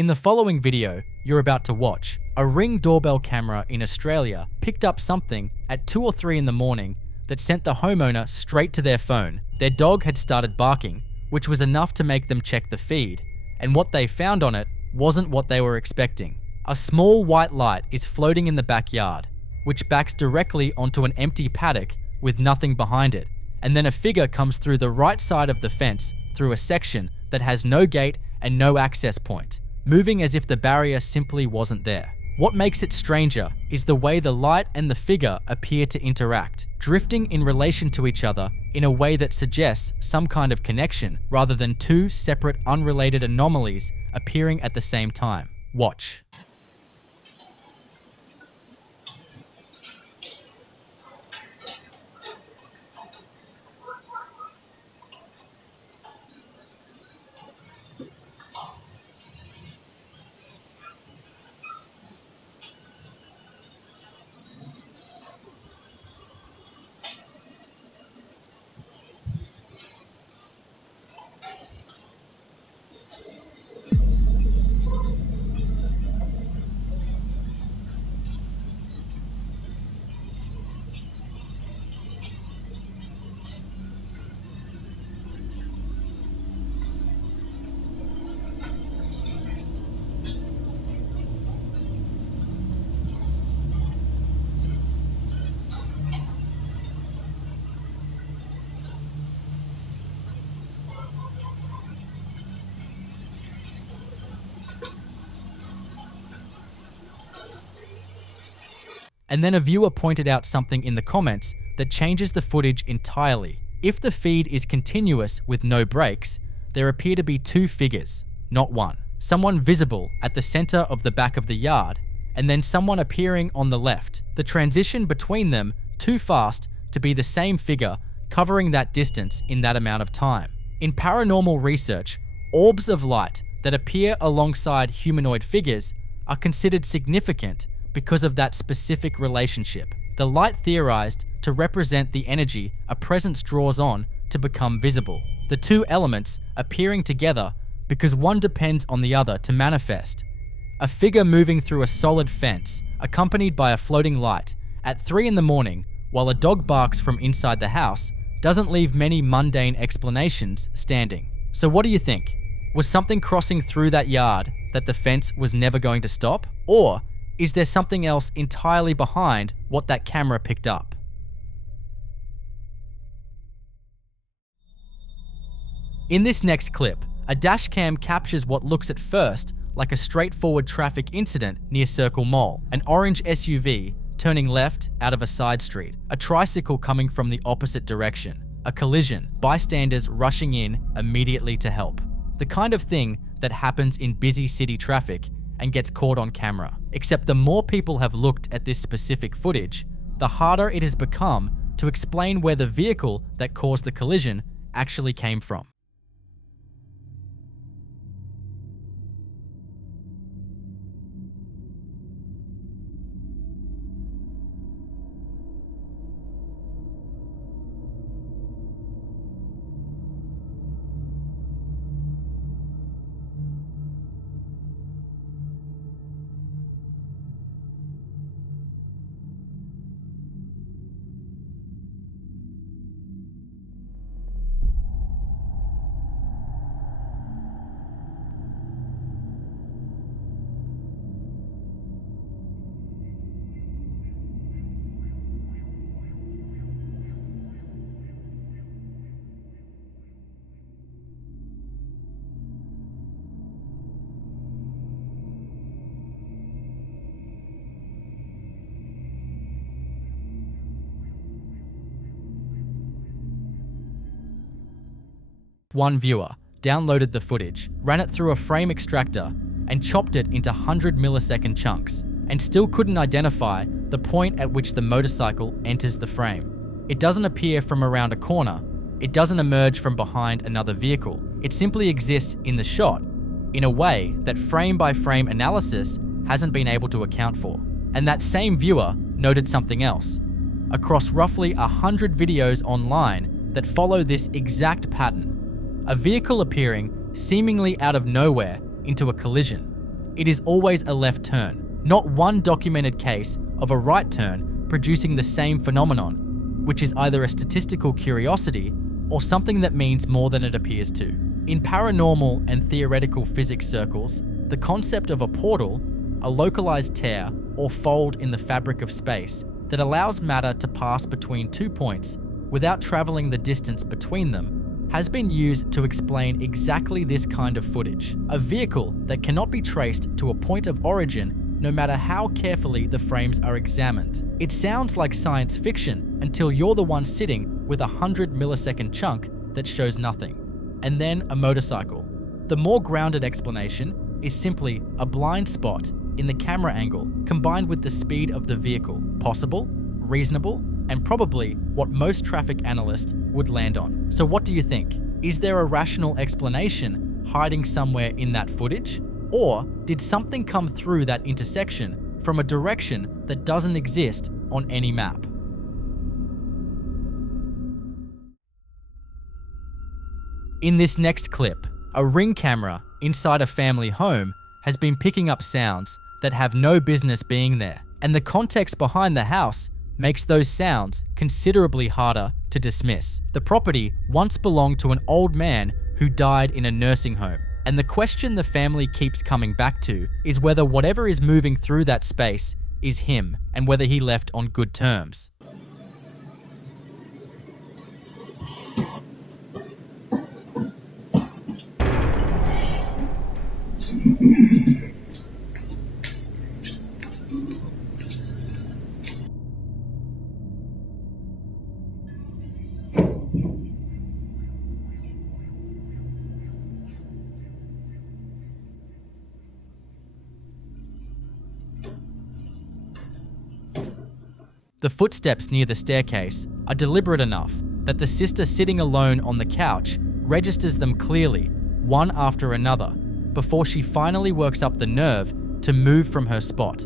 In the following video you're about to watch, a Ring doorbell camera in Australia picked up something at 2 or 3 in the morning that sent the homeowner straight to their phone. Their dog had started barking, which was enough to make them check the feed, and what they found on it wasn't what they were expecting. A small white light is floating in the backyard, which backs directly onto an empty paddock with nothing behind it, and then a figure comes through the right side of the fence through a section that has no gate and no access point, moving as if the barrier simply wasn't there. What makes it stranger is the way the light and the figure appear to interact, drifting in relation to each other in a way that suggests some kind of connection rather than two separate unrelated anomalies appearing at the same time. Watch. And then a viewer pointed out something in the comments that changes the footage entirely. If the feed is continuous with no breaks, there appear to be two figures, not one. Someone visible at the center of the back of the yard, and then someone appearing on the left. The transition between them too fast to be the same figure covering that distance in that amount of time. In paranormal research, orbs of light that appear alongside humanoid figures are considered significant because of that specific relationship. The light theorized to represent the energy a presence draws on to become visible. The two elements appearing together because one depends on the other to manifest. A figure moving through a solid fence, accompanied by a floating light, at 3 in the morning, while a dog barks from inside the house, doesn't leave many mundane explanations standing. So what do you think? Was something crossing through that yard that the fence was never going to stop? Or is there something else entirely behind what that camera picked up? In this next clip, a dashcam captures what looks at first like a straightforward traffic incident near Circle Mall. An orange SUV turning left out of a side street, a tricycle coming from the opposite direction, a collision, bystanders rushing in immediately to help. The kind of thing that happens in busy city traffic and gets caught on camera. Except the more people have looked at this specific footage, the harder it has become to explain where the vehicle that caused the collision actually came from. One viewer downloaded the footage, ran it through a frame extractor, and chopped it into 100-millisecond chunks, and still couldn't identify the point at which the motorcycle enters the frame. It doesn't appear from around a corner, it doesn't emerge from behind another vehicle. It simply exists in the shot, in a way that frame-by-frame analysis hasn't been able to account for. And that same viewer noted something else. Across roughly 100 videos online that follow this exact pattern, a vehicle appearing seemingly out of nowhere into a collision, it is always a left turn, not one documented case of a right turn producing the same phenomenon, which is either a statistical curiosity or something that means more than it appears to. In paranormal and theoretical physics circles, the concept of a portal, a localized tear or fold in the fabric of space that allows matter to pass between 2 points without traveling the distance between them, has been used to explain exactly this kind of footage. A vehicle that cannot be traced to a point of origin no matter how carefully the frames are examined. It sounds like science fiction until you're the one sitting with a 100-millisecond chunk that shows nothing. And then a motorcycle. The more grounded explanation is simply a blind spot in the camera angle combined with the speed of the vehicle. Possible, reasonable, and probably what most traffic analysts would land on. So what do you think? Is there a rational explanation hiding somewhere in that footage? Or did something come through that intersection from a direction that doesn't exist on any map? In this next clip, a Ring camera inside a family home has been picking up sounds that have no business being there, and the context behind the house makes those sounds considerably harder to dismiss. The property once belonged to an old man who died in a nursing home, and the question the family keeps coming back to is whether whatever is moving through that space is him and whether he left on good terms. The footsteps near the staircase are deliberate enough that the sister sitting alone on the couch registers them clearly, one after another, before she finally works up the nerve to move from her spot.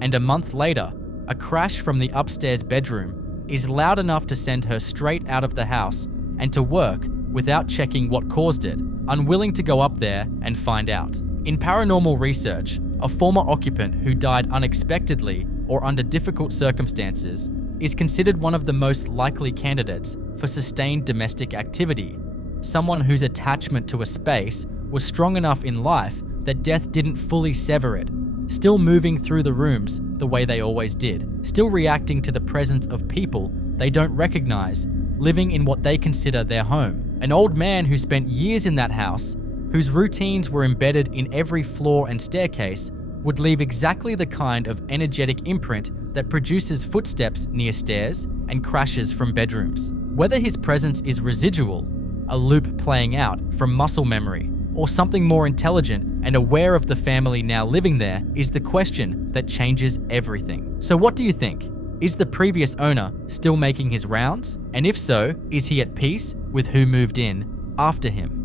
And a month later, a crash from the upstairs bedroom is loud enough to send her straight out of the house and to work without checking what caused it, unwilling to go up there and find out. In paranormal research, a former occupant who died unexpectedly or under difficult circumstances is considered one of the most likely candidates for sustained domestic activity, someone whose attachment to a space was strong enough in life that death didn't fully sever it, still moving through the rooms the way they always did, still reacting to the presence of people they don't recognize, living in what they consider their home. An old man who spent years in that house, whose routines were embedded in every floor and staircase, would leave exactly the kind of energetic imprint that produces footsteps near stairs and crashes from bedrooms. Whether his presence is residual, a loop playing out from muscle memory, or something more intelligent and aware of the family now living there is the question that changes everything. So what do you think? Is the previous owner still making his rounds? And if so, is he at peace with who moved in after him?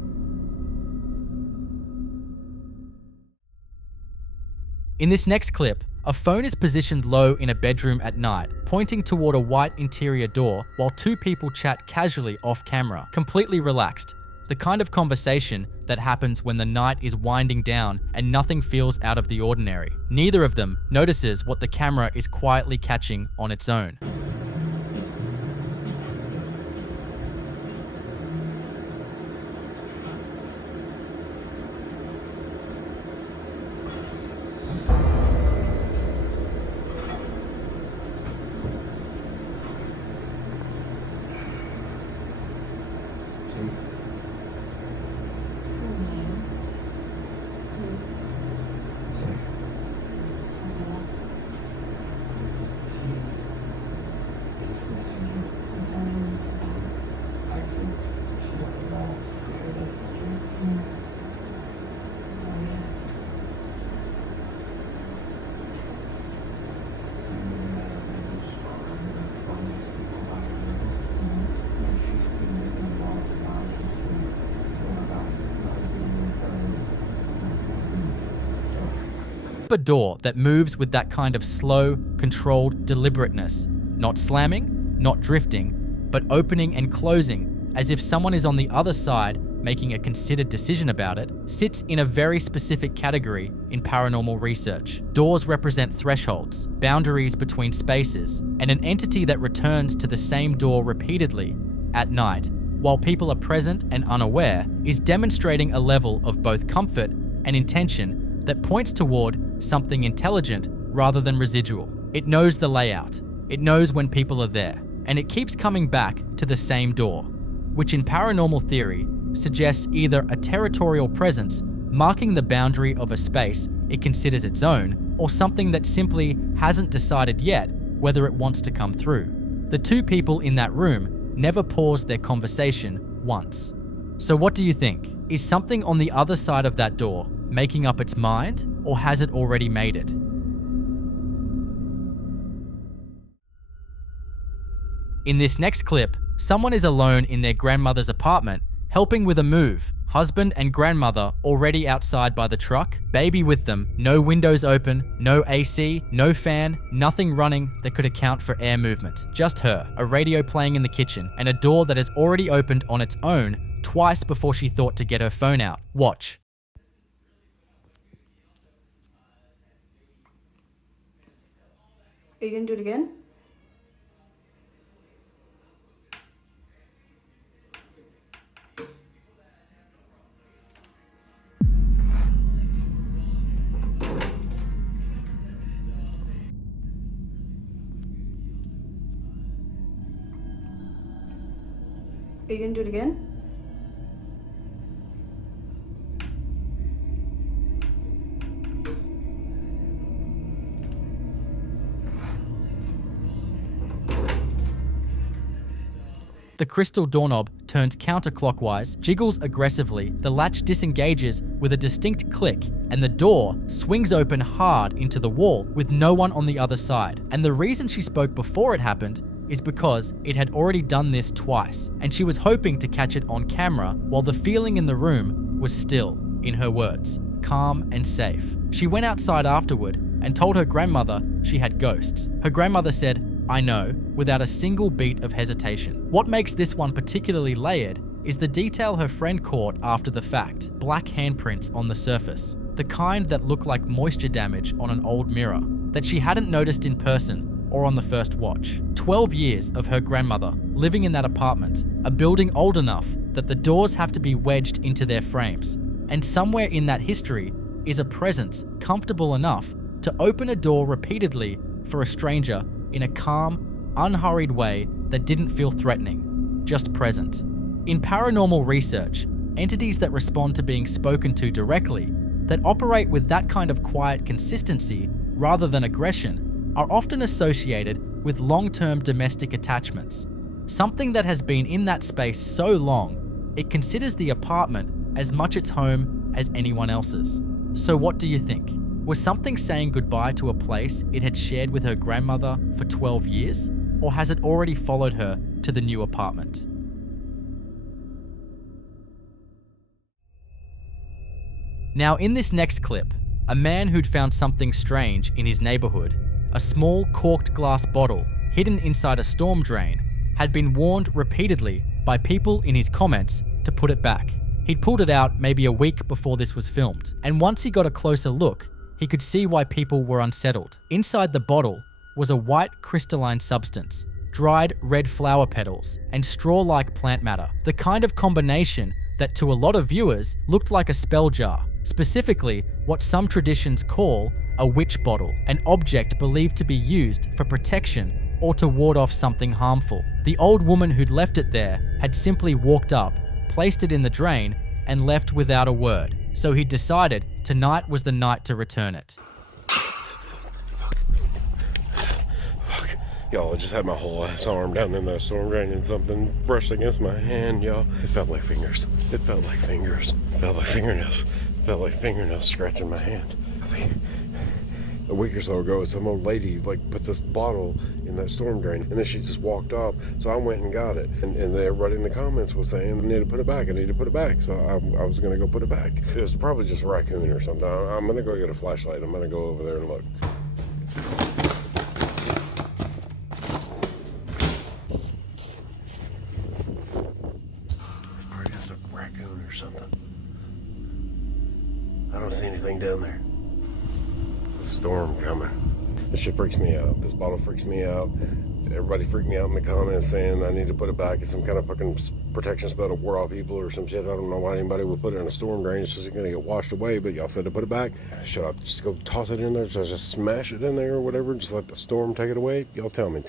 In this next clip, a phone is positioned low in a bedroom at night, pointing toward a white interior door while two people chat casually off camera, completely relaxed. The kind of conversation that happens when the night is winding down and nothing feels out of the ordinary. Neither of them notices what the camera is quietly catching on its own. A door that moves with that kind of slow, controlled deliberateness, not slamming, not drifting, but opening and closing as if someone is on the other side making a considered decision about it, sits in a very specific category in paranormal research. Doors represent thresholds, boundaries between spaces, and an entity that returns to the same door repeatedly at night, while people are present and unaware, is demonstrating a level of both comfort and intention that points toward something intelligent rather than residual. It knows the layout, it knows when people are there, and it keeps coming back to the same door, which in paranormal theory suggests either a territorial presence marking the boundary of a space it considers its own, or something that simply hasn't decided yet whether it wants to come through. The two people in that room never paused their conversation once. So what do you think? Is something on the other side of that door making up its mind, or has it already made it? In this next clip, someone is alone in their grandmother's apartment, helping with a move. Husband and grandmother already outside by the truck, baby with them, no windows open, no AC, no fan, nothing running that could account for air movement. Just her, a radio playing in the kitchen, and a door that has already opened on its own twice before she thought to get her phone out. Watch. Are you gonna do it again? Are you gonna do it again? The crystal doorknob turns counterclockwise, jiggles aggressively, the latch disengages with a distinct click, and the door swings open hard into the wall with no one on the other side. And the reason she spoke before it happened is because it had already done this twice, and she was hoping to catch it on camera while the feeling in the room was still, in her words, calm and safe. She went outside afterward and told her grandmother she had ghosts. Her grandmother said, "I know," without a single beat of hesitation. What makes this one particularly layered is the detail her friend caught after the fact: black handprints on the surface, the kind that look like moisture damage on an old mirror, that she hadn't noticed in person or on the first watch. 12 years of her grandmother living in that apartment, a building old enough that the doors have to be wedged into their frames. And somewhere in that history is a presence comfortable enough to open a door repeatedly for a stranger in a calm, unhurried way that didn't feel threatening, just present. In paranormal research, entities that respond to being spoken to directly, that operate with that kind of quiet consistency rather than aggression, are often associated with long-term domestic attachments. Something that has been in that space so long, it considers the apartment as much its home as anyone else's. So what do you think? Was something saying goodbye to a place it had shared with her grandmother for 12 years? Or has it already followed her to the new apartment? Now in this next clip, a man who'd found something strange in his neighborhood, a small corked glass bottle hidden inside a storm drain, had been warned repeatedly by people in his comments to put it back. He'd pulled it out maybe a week before this was filmed, and once he got a closer look, he could see why people were unsettled. Inside the bottle was a white crystalline substance, dried red flower petals, and straw-like plant matter, the kind of combination that to a lot of viewers looked like a spell jar, specifically what some traditions call a witch bottle, an object believed to be used for protection or to ward off something harmful. The old woman who'd left it there had simply walked up, placed it in the drain, and left without a word. So he decided tonight was the night to return it. Y'all, I just had my whole ass arm down in that storm drain and something brushed against my hand, y'all. It felt like fingers. It felt like fingers. It felt like fingernails. It felt like fingernails scratching my hand. I think a week or so ago, some old lady put this bottle in that storm drain, and then she just walked off. So I went and got it, and everybody in the comments was saying, I need to put it back, I need to put it back. So I was gonna go put it back. It was probably just a raccoon or something. I'm gonna go get a flashlight. I'm gonna go over there and look. It's probably just a raccoon or storm coming. This shit freaks me out. This bottle freaks me out. Everybody freaked me out in the comments saying I need to put it back. It's some kind of fucking protection spell to ward off evil or some shit. I don't know why anybody would put it in a storm drain. It's just gonna get washed away, but y'all said to put it back. Should I just go toss it in there? Should I just smash it in there or whatever? Just let the storm take it away? Y'all tell me.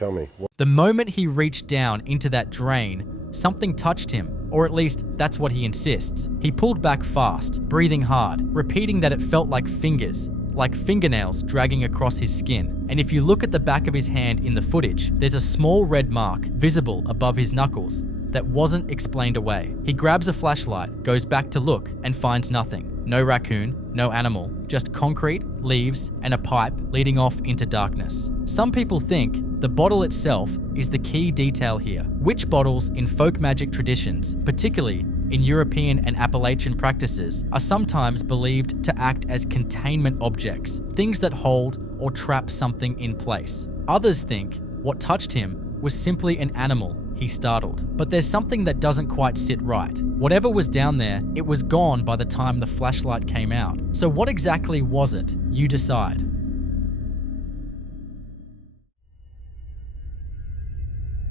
The moment he reached down into that drain, something touched him, or at least that's what he insists. He pulled back fast, breathing hard, repeating that it felt like fingers, like fingernails dragging across his skin. And if you look at the back of his hand in the footage, there's a small red mark visible above his knuckles that wasn't explained away. He grabs a flashlight, goes back to look, and finds nothing. No raccoon, no animal, just concrete, leaves, and a pipe leading off into darkness. Some people think the bottle itself is the key detail here. Witch bottles in folk magic traditions, particularly in European and Appalachian practices, are sometimes believed to act as containment objects, things that hold or trap something in place. Others think what touched him was simply an animal he startled. But there's something that doesn't quite sit right. Whatever was down there, it was gone by the time the flashlight came out. So what exactly was it? You decide.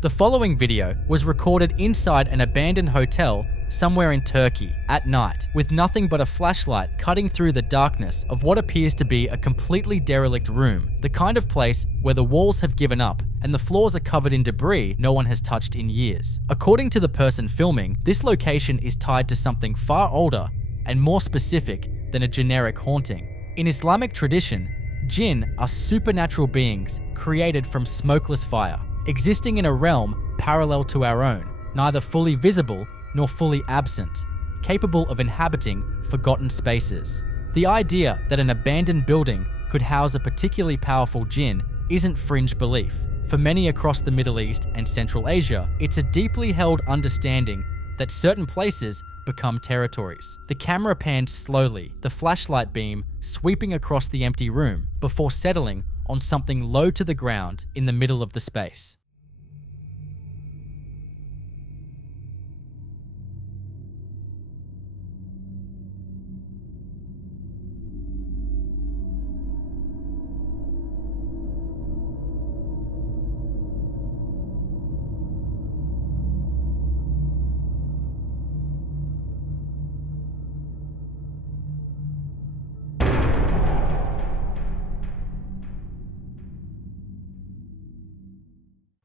The following video was recorded inside an abandoned hotel somewhere in Turkey at night, with nothing but a flashlight cutting through the darkness of what appears to be a completely derelict room, the kind of place where the walls have given up and the floors are covered in debris no one has touched in years. According to the person filming, this location is tied to something far older and more specific than a generic haunting. In Islamic tradition, jinn are supernatural beings created from smokeless fire, existing in a realm parallel to our own, neither fully visible nor fully absent, capable of inhabiting forgotten spaces. The idea that an abandoned building could house a particularly powerful jinn isn't fringe belief. For many across the Middle East and Central Asia, it's a deeply held understanding that certain places become territories. The camera panned slowly, the flashlight beam sweeping across the empty room before settling on something low to the ground in the middle of the space.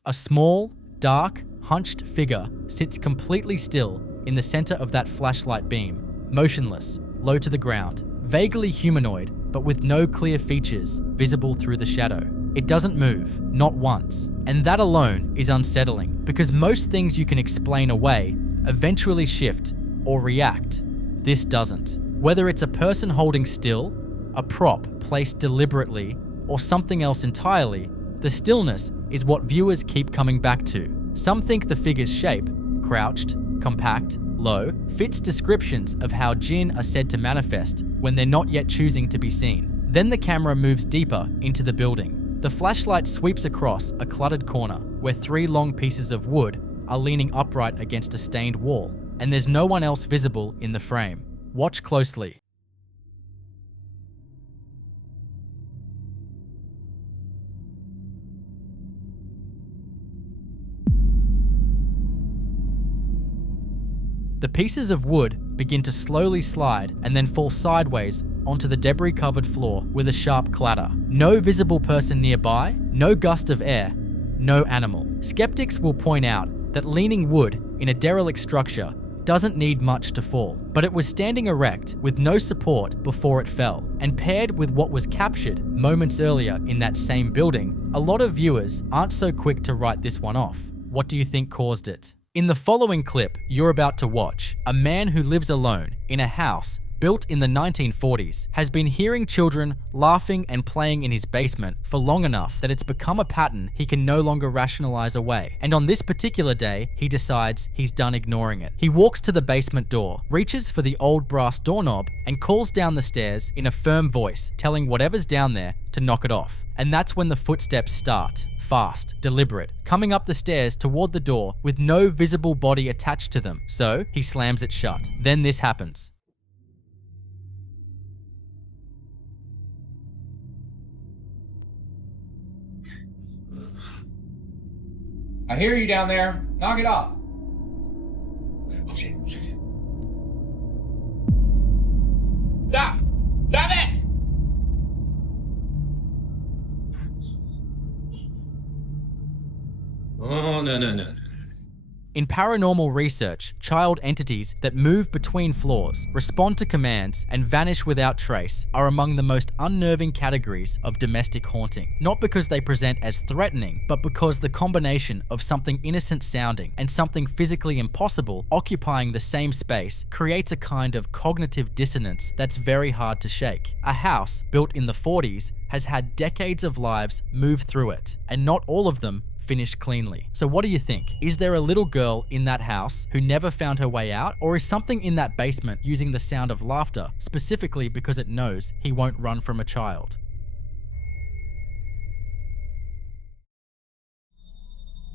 A small, dark, hunched figure sits completely still in the center of that flashlight beam, motionless, low to the ground, vaguely humanoid, but with no clear features visible through the shadow. It doesn't move, not once. And that alone is unsettling, because most things you can explain away eventually shift or react. This doesn't. Whether it's a person holding still, a prop placed deliberately, or something else entirely, the stillness is what viewers keep coming back to. Some think the figure's shape, crouched, compact, low, fits descriptions of how jinn are said to manifest when they're not yet choosing to be seen. Then the camera moves deeper into the building. The flashlight sweeps across a cluttered corner where 3 long pieces of wood are leaning upright against a stained wall, and there's no one else visible in the frame. Watch closely. The pieces of wood begin to slowly slide and then fall sideways onto the debris-covered floor with a sharp clatter. No visible person nearby, no gust of air, no animal. Skeptics will point out that leaning wood in a derelict structure doesn't need much to fall, but it was standing erect with no support before it fell. And paired with what was captured moments earlier in that same building, a lot of viewers aren't so quick to write this one off. What do you think caused it? In the following clip you're about to watch, a man who lives alone in a house built in the 1940s has been hearing children laughing and playing in his basement for long enough that it's become a pattern he can no longer rationalize away. And on this particular day, he decides he's done ignoring it. He walks to the basement door, reaches for the old brass doorknob, and calls down the stairs in a firm voice, telling whatever's down there to knock it off. And that's when the footsteps start. Fast, deliberate, coming up the stairs toward the door with no visible body attached to them. So he slams it shut. Then this happens. I hear you down there. Knock it off. Stop! Stop it! Oh, no. In paranormal research, child entities that move between floors, respond to commands, and vanish without trace are among the most unnerving categories of domestic haunting. Not because they present as threatening, but because the combination of something innocent sounding and something physically impossible occupying the same space creates a kind of cognitive dissonance that's very hard to shake. A house built in the 40s has had decades of lives move through it, and not all of them finished cleanly. So what do you think? Is there a little girl in that house who never found her way out? Or is something in that basement using the sound of laughter specifically because it knows he won't run from a child?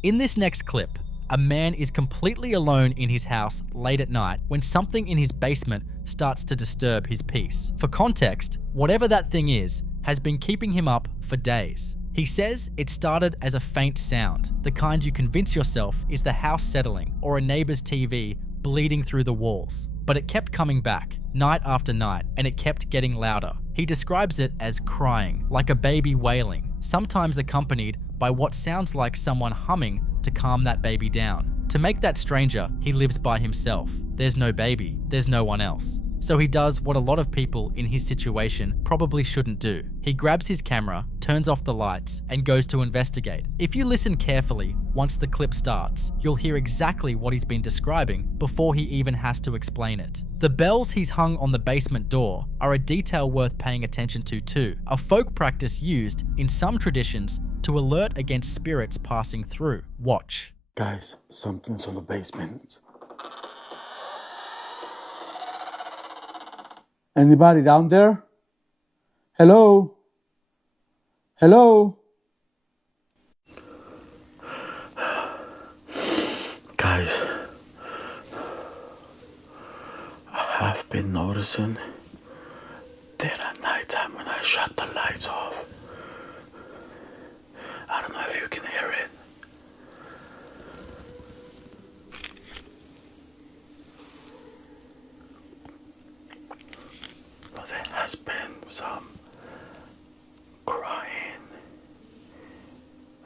In this next clip, a man is completely alone in his house late at night when something in his basement starts to disturb his peace. For context, whatever that thing is has been keeping him up for days. He says it started as a faint sound, the kind you convince yourself is the house settling or a neighbor's TV bleeding through the walls. But it kept coming back, night after night, and it kept getting louder. He describes it as crying, like a baby wailing, sometimes accompanied by what sounds like someone humming to calm that baby down. To make that stranger, he lives by himself. There's no baby, there's no one else. So he does what a lot of people in his situation probably shouldn't do. He grabs his camera, turns off the lights, and goes to investigate. If you listen carefully, once the clip starts, you'll hear exactly what he's been describing before he even has to explain it. The bells he's hung on the basement door are a detail worth paying attention to too, a folk practice used in some traditions to alert against spirits passing through. Watch. Guys, something's on the basement. Anybody down there? Hello? Hello? Guys, I have been noticing that at nighttime when I shut the lights off, I don't know if you can hear it. But there has been some crying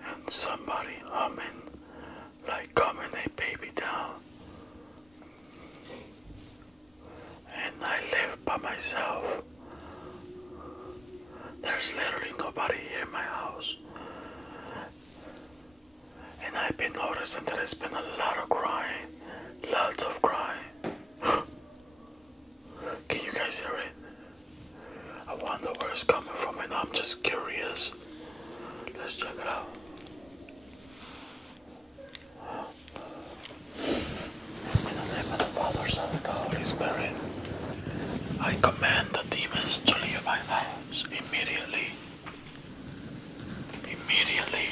and somebody humming, like calming a baby down. And I live by myself. There's literally nobody here in my house. And I've been noticing that there's been a lot of crying, lots of crying. Can you guys hear it? I wonder where it's coming from, and I'm just curious. Let's check it out. In the name of the Father, Son, and the Holy Spirit, I command the demons to leave my house immediately. Immediately.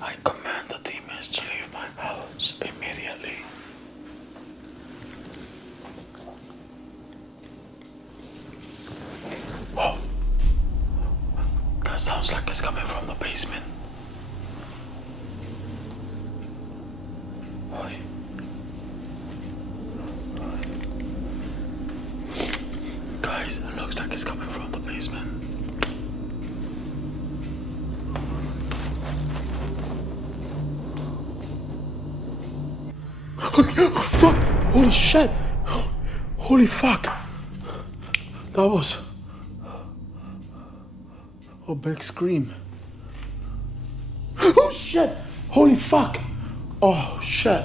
I command the demons to leave my house immediately. Oh, that sounds like it's coming from the basement. Oi. Guys, it looks like it's coming from the basement. Oh, fuck! Holy shit! Holy fuck! That was a big scream. Oh shit! Holy fuck! Oh shit!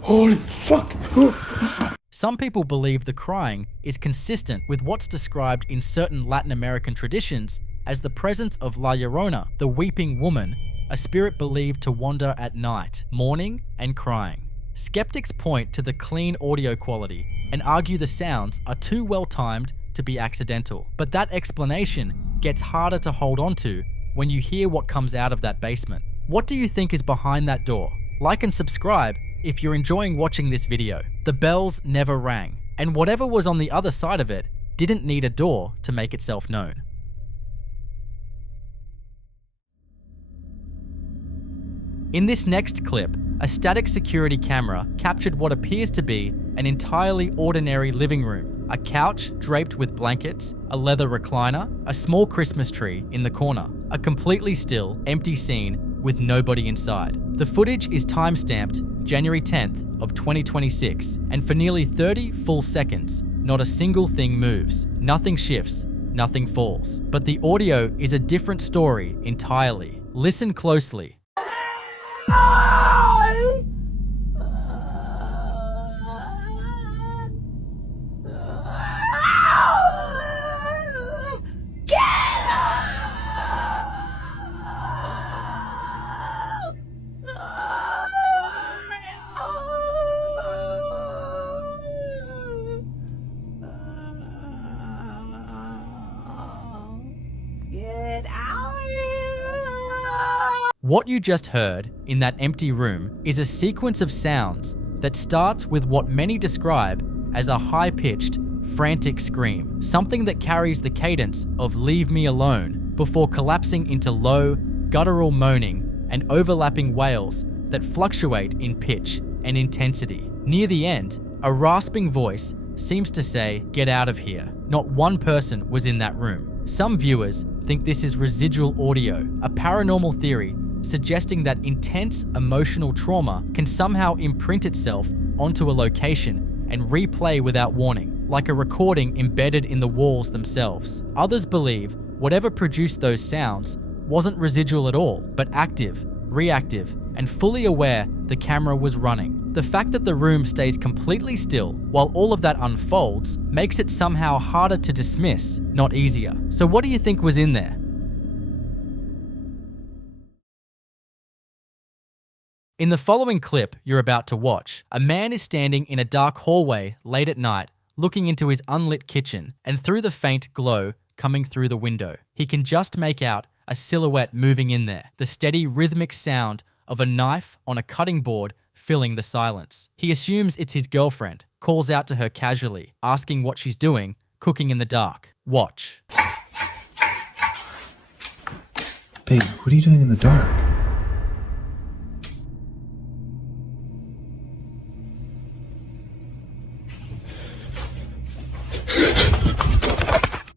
Holy fuck! Oh, fuck. Some people believe the crying is consistent with what's described in certain Latin American traditions as the presence of La Llorona, the weeping woman, a spirit believed to wander at night, mourning and crying. Skeptics point to the clean audio quality and argue the sounds are too well timed to be accidental. But that explanation gets harder to hold on to when you hear what comes out of that basement. What do you think is behind that door? Like and subscribe if you're enjoying watching this video. The bells never rang, and whatever was on the other side of it didn't need a door to make itself known. In this next clip, a static security camera captured what appears to be an entirely ordinary living room. A couch draped with blankets, a leather recliner, a small Christmas tree in the corner. A completely still, empty scene with nobody inside. The footage is time-stamped January 10th of 2026, and for nearly 30 full seconds, not a single thing moves. Nothing shifts, nothing falls. But the audio is a different story entirely. Listen closely. What you just heard in that empty room is a sequence of sounds that starts with what many describe as a high-pitched, frantic scream, something that carries the cadence of "Leave me alone" before collapsing into low, guttural moaning and overlapping wails that fluctuate in pitch and intensity. Near the end, a rasping voice seems to say, "Get out of here." Not one person was in that room. Some viewers think this is residual audio, a paranormal theory suggesting that intense emotional trauma can somehow imprint itself onto a location and replay without warning, like a recording embedded in the walls themselves. Others believe whatever produced those sounds wasn't residual at all, but active, reactive, and fully aware the camera was running. The fact that the room stays completely still while all of that unfolds makes it somehow harder to dismiss, not easier. So what do you think was in there? In the following clip you're about to watch, a man is standing in a dark hallway late at night, looking into his unlit kitchen, and through the faint glow coming through the window, he can just make out a silhouette moving in there, the steady rhythmic sound of a knife on a cutting board filling the silence. He assumes it's his girlfriend, calls out to her casually, asking what she's doing, cooking in the dark. Watch. Babe, what are you doing in the dark?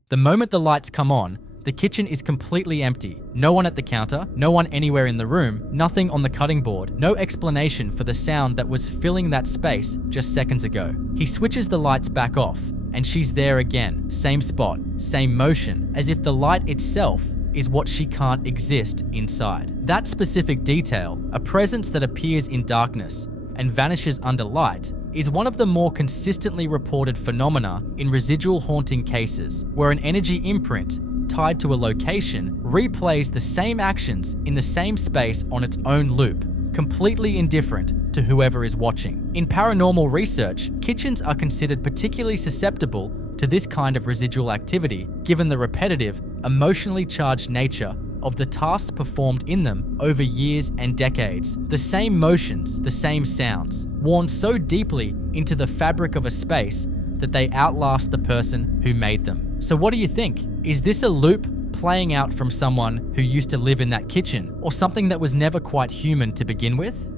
The moment the lights come on, the kitchen is completely empty. No one at the counter, no one anywhere in the room, nothing on the cutting board, no explanation for the sound that was filling that space just seconds ago. He switches the lights back off, and she's there again. Same spot, same motion, as if the light itself is what she can't exist inside. That specific detail, a presence that appears in darkness and vanishes under light, is one of the more consistently reported phenomena in residual haunting cases, where an energy imprint tied to a location replays the same actions in the same space on its own loop, completely indifferent to whoever is watching. In paranormal research, kitchens are considered particularly susceptible to this kind of residual activity, given the repetitive, emotionally charged nature of the tasks performed in them over years and decades. The same motions, the same sounds, worn so deeply into the fabric of a space that they outlast the person who made them. So what do you think? Is this a loop playing out from someone who used to live in that kitchen, or something that was never quite human to begin with?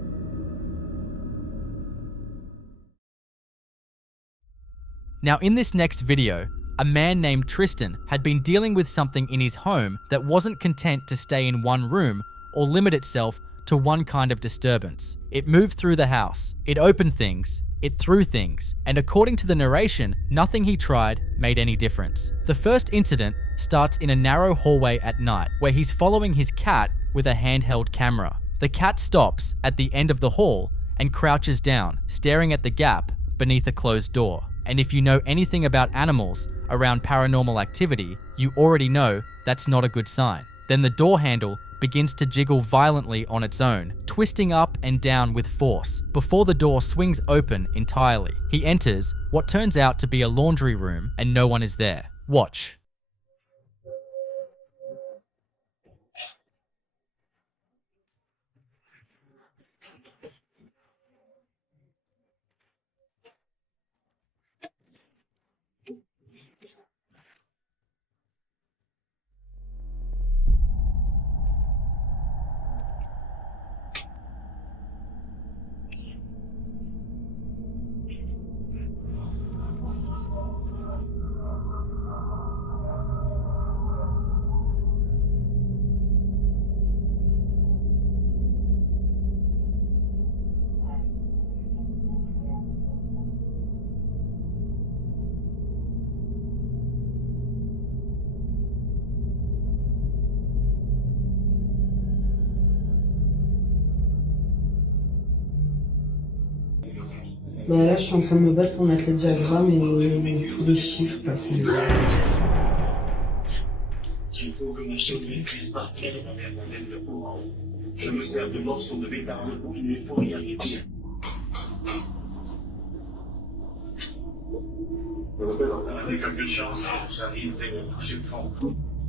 Now, in this next video, a man named Tristan had been dealing with something in his home that wasn't content to stay in one room or limit itself to one kind of disturbance. It moved through the house, it opened things, it threw things, and according to the narration, nothing he tried made any difference. The first incident starts in a narrow hallway at night, where he's following his cat with a handheld camera. The cat stops at the end of the hall and crouches down, staring at the gap beneath a closed door. And if you know anything about animals around paranormal activity, you already know that's not a good sign. Then the door handle begins to jiggle violently on its own, twisting up and down with force, before the door swings open entirely. He enters what turns out to be a laundry room, and no one is there. Watch. Bah là, je suis en train de me battre pour mettre les diagrammes et tous les chiffres passés. Il faut que mon sommeil puisse partir vers mon aile de courant. Je me sers de morceaux de métal combinés pour y arriver. Avec un peu de chance, j'arriverai à toucher le fond.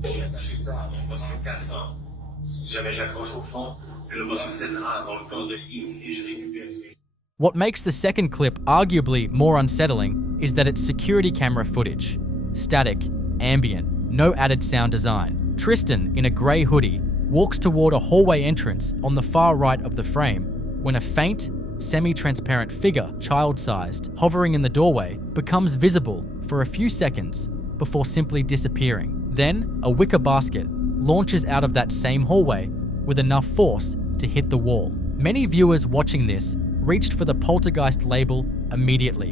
Et attacher ça à mon bras cassant. Si jamais j'accroche au fond, le bras cédera dans le corps de Yves et je récupérerai. What makes the second clip arguably more unsettling is that it's security camera footage. Static, ambient, no added sound design. Tristan, in a grey hoodie, walks toward a hallway entrance on the far right of the frame when a faint, semi-transparent figure, child-sized, hovering in the doorway, becomes visible for a few seconds before simply disappearing. Then, a wicker basket launches out of that same hallway with enough force to hit the wall. Many viewers watching this reached for the poltergeist label immediately,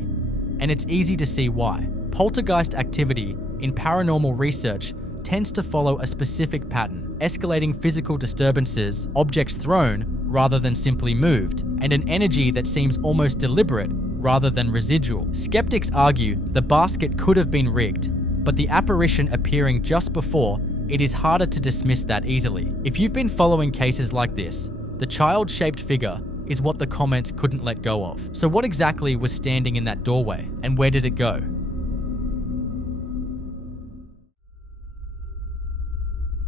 and it's easy to see why. Poltergeist activity in paranormal research tends to follow a specific pattern, escalating physical disturbances, objects thrown rather than simply moved, and an energy that seems almost deliberate rather than residual. Skeptics argue the basket could have been rigged, but the apparition appearing just before, it is harder to dismiss that easily. If you've been following cases like this, the child-shaped figure is what the comments couldn't let go of. So what exactly was standing in that doorway, and where did it go?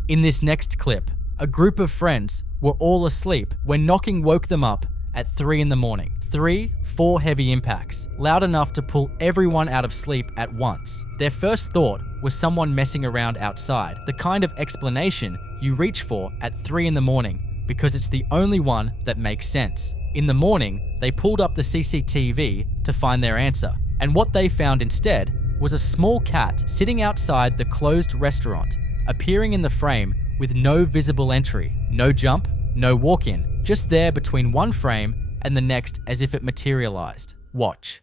In this next clip, a group of friends were all asleep when knocking woke them up at 3 in the morning. 4 heavy impacts, loud enough to pull everyone out of sleep at once. Their first thought was someone messing around outside, the kind of explanation you reach for at 3 in the morning because it's the only one that makes sense. In the morning, they pulled up the CCTV to find their answer, and what they found instead was a small cat sitting outside the closed restaurant, appearing in the frame with no visible entry, no jump, no walk-in, just there between one frame and the next as if it materialized. Watch.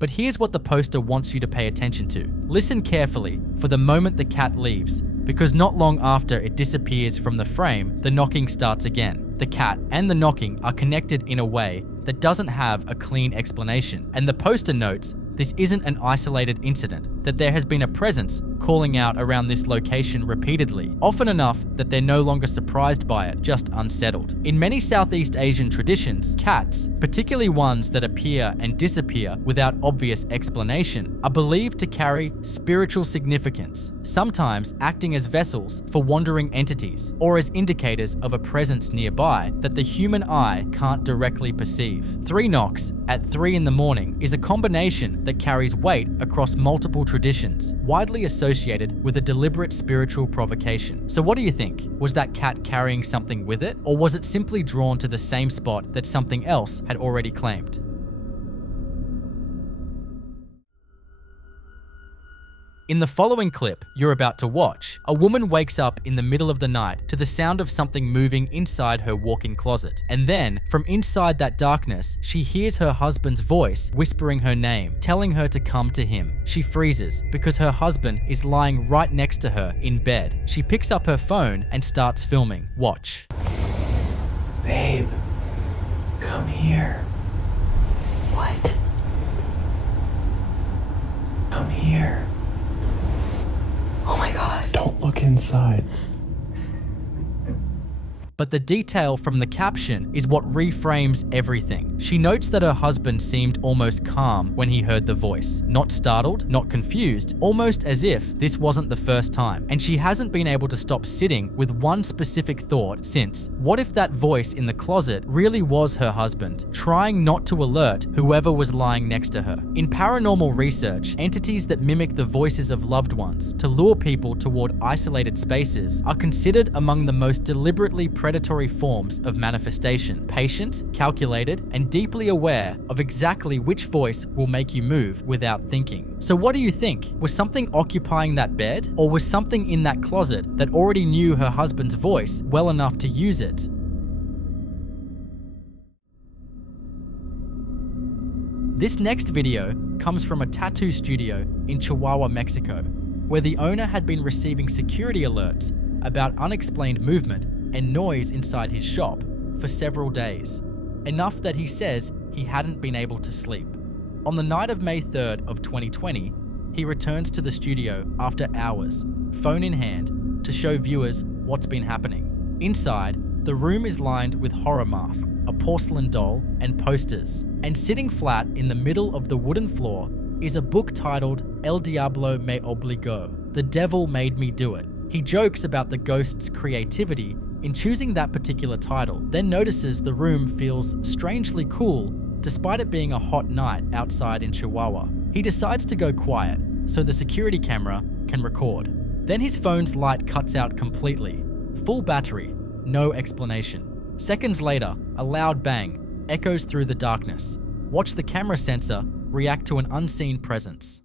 But here's what the poster wants you to pay attention to. Listen carefully for the moment the cat leaves, because not long after it disappears from the frame, the knocking starts again. The cat and the knocking are connected in a way that doesn't have a clean explanation. And the poster notes this isn't an isolated incident, that there has been a presence calling out around this location repeatedly, often enough that they're no longer surprised by it, just unsettled. In many Southeast Asian traditions, cats, particularly ones that appear and disappear without obvious explanation, are believed to carry spiritual significance, sometimes acting as vessels for wandering entities, or as indicators of a presence nearby that the human eye can't directly perceive. 3 knocks at 3 in the morning is a combination that carries weight across multiple traditions, widely associated with a deliberate spiritual provocation. So what do you think? Was that cat carrying something with it, or was it simply drawn to the same spot that something else had already claimed? In the following clip you're about to watch, a woman wakes up in the middle of the night to the sound of something moving inside her walk-in closet. And then, from inside that darkness, she hears her husband's voice whispering her name, telling her to come to him. She freezes because her husband is lying right next to her in bed. She picks up her phone and starts filming. Watch. Babe, come here. What? Come here. Oh my god. Don't look inside. But the detail from the caption is what reframes everything. She notes that her husband seemed almost calm when he heard the voice. Not startled, not confused, almost as if this wasn't the first time. And she hasn't been able to stop sitting with one specific thought since. What if that voice in the closet really was her husband, trying not to alert whoever was lying next to her? In paranormal research, entities that mimic the voices of loved ones to lure people toward isolated spaces are considered among the most deliberately present predatory forms of manifestation, patient, calculated, and deeply aware of exactly which voice will make you move without thinking. So what do you think? Was something occupying that bed, or was something in that closet that already knew her husband's voice well enough to use it? This next video comes from a tattoo studio in Chihuahua, Mexico, where the owner had been receiving security alerts about unexplained movement and noise inside his shop for several days, enough that he says he hadn't been able to sleep. On the night of May 3rd of 2020, he returns to the studio after hours, phone in hand, to show viewers what's been happening. Inside, the room is lined with horror masks, a porcelain doll, and posters. And sitting flat in the middle of the wooden floor is a book titled El Diablo Me Obligó, The Devil Made Me Do It. He jokes about the ghost's creativity in choosing that particular title, then notices the room feels strangely cool despite it being a hot night outside in Chihuahua. He decides to go quiet so the security camera can record. Then his phone's light cuts out completely. Full battery, no explanation. Seconds later, a loud bang echoes through the darkness. Watch the camera sensor react to an unseen presence.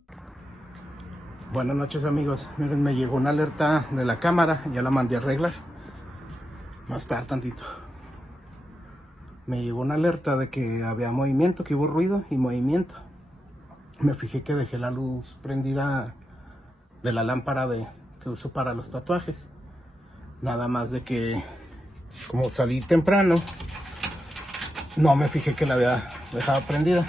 Buenas noches, amigos. Miren, me llegó una alerta de la cámara, ya la mandé a arreglar. Más esperar tantito. Me llegó una alerta de que había movimiento, que hubo ruido y movimiento. Me fijé que dejé la luz prendida de la lámpara que uso para los tatuajes. Nada más de que, como salí temprano, no me fijé que la había dejado prendida.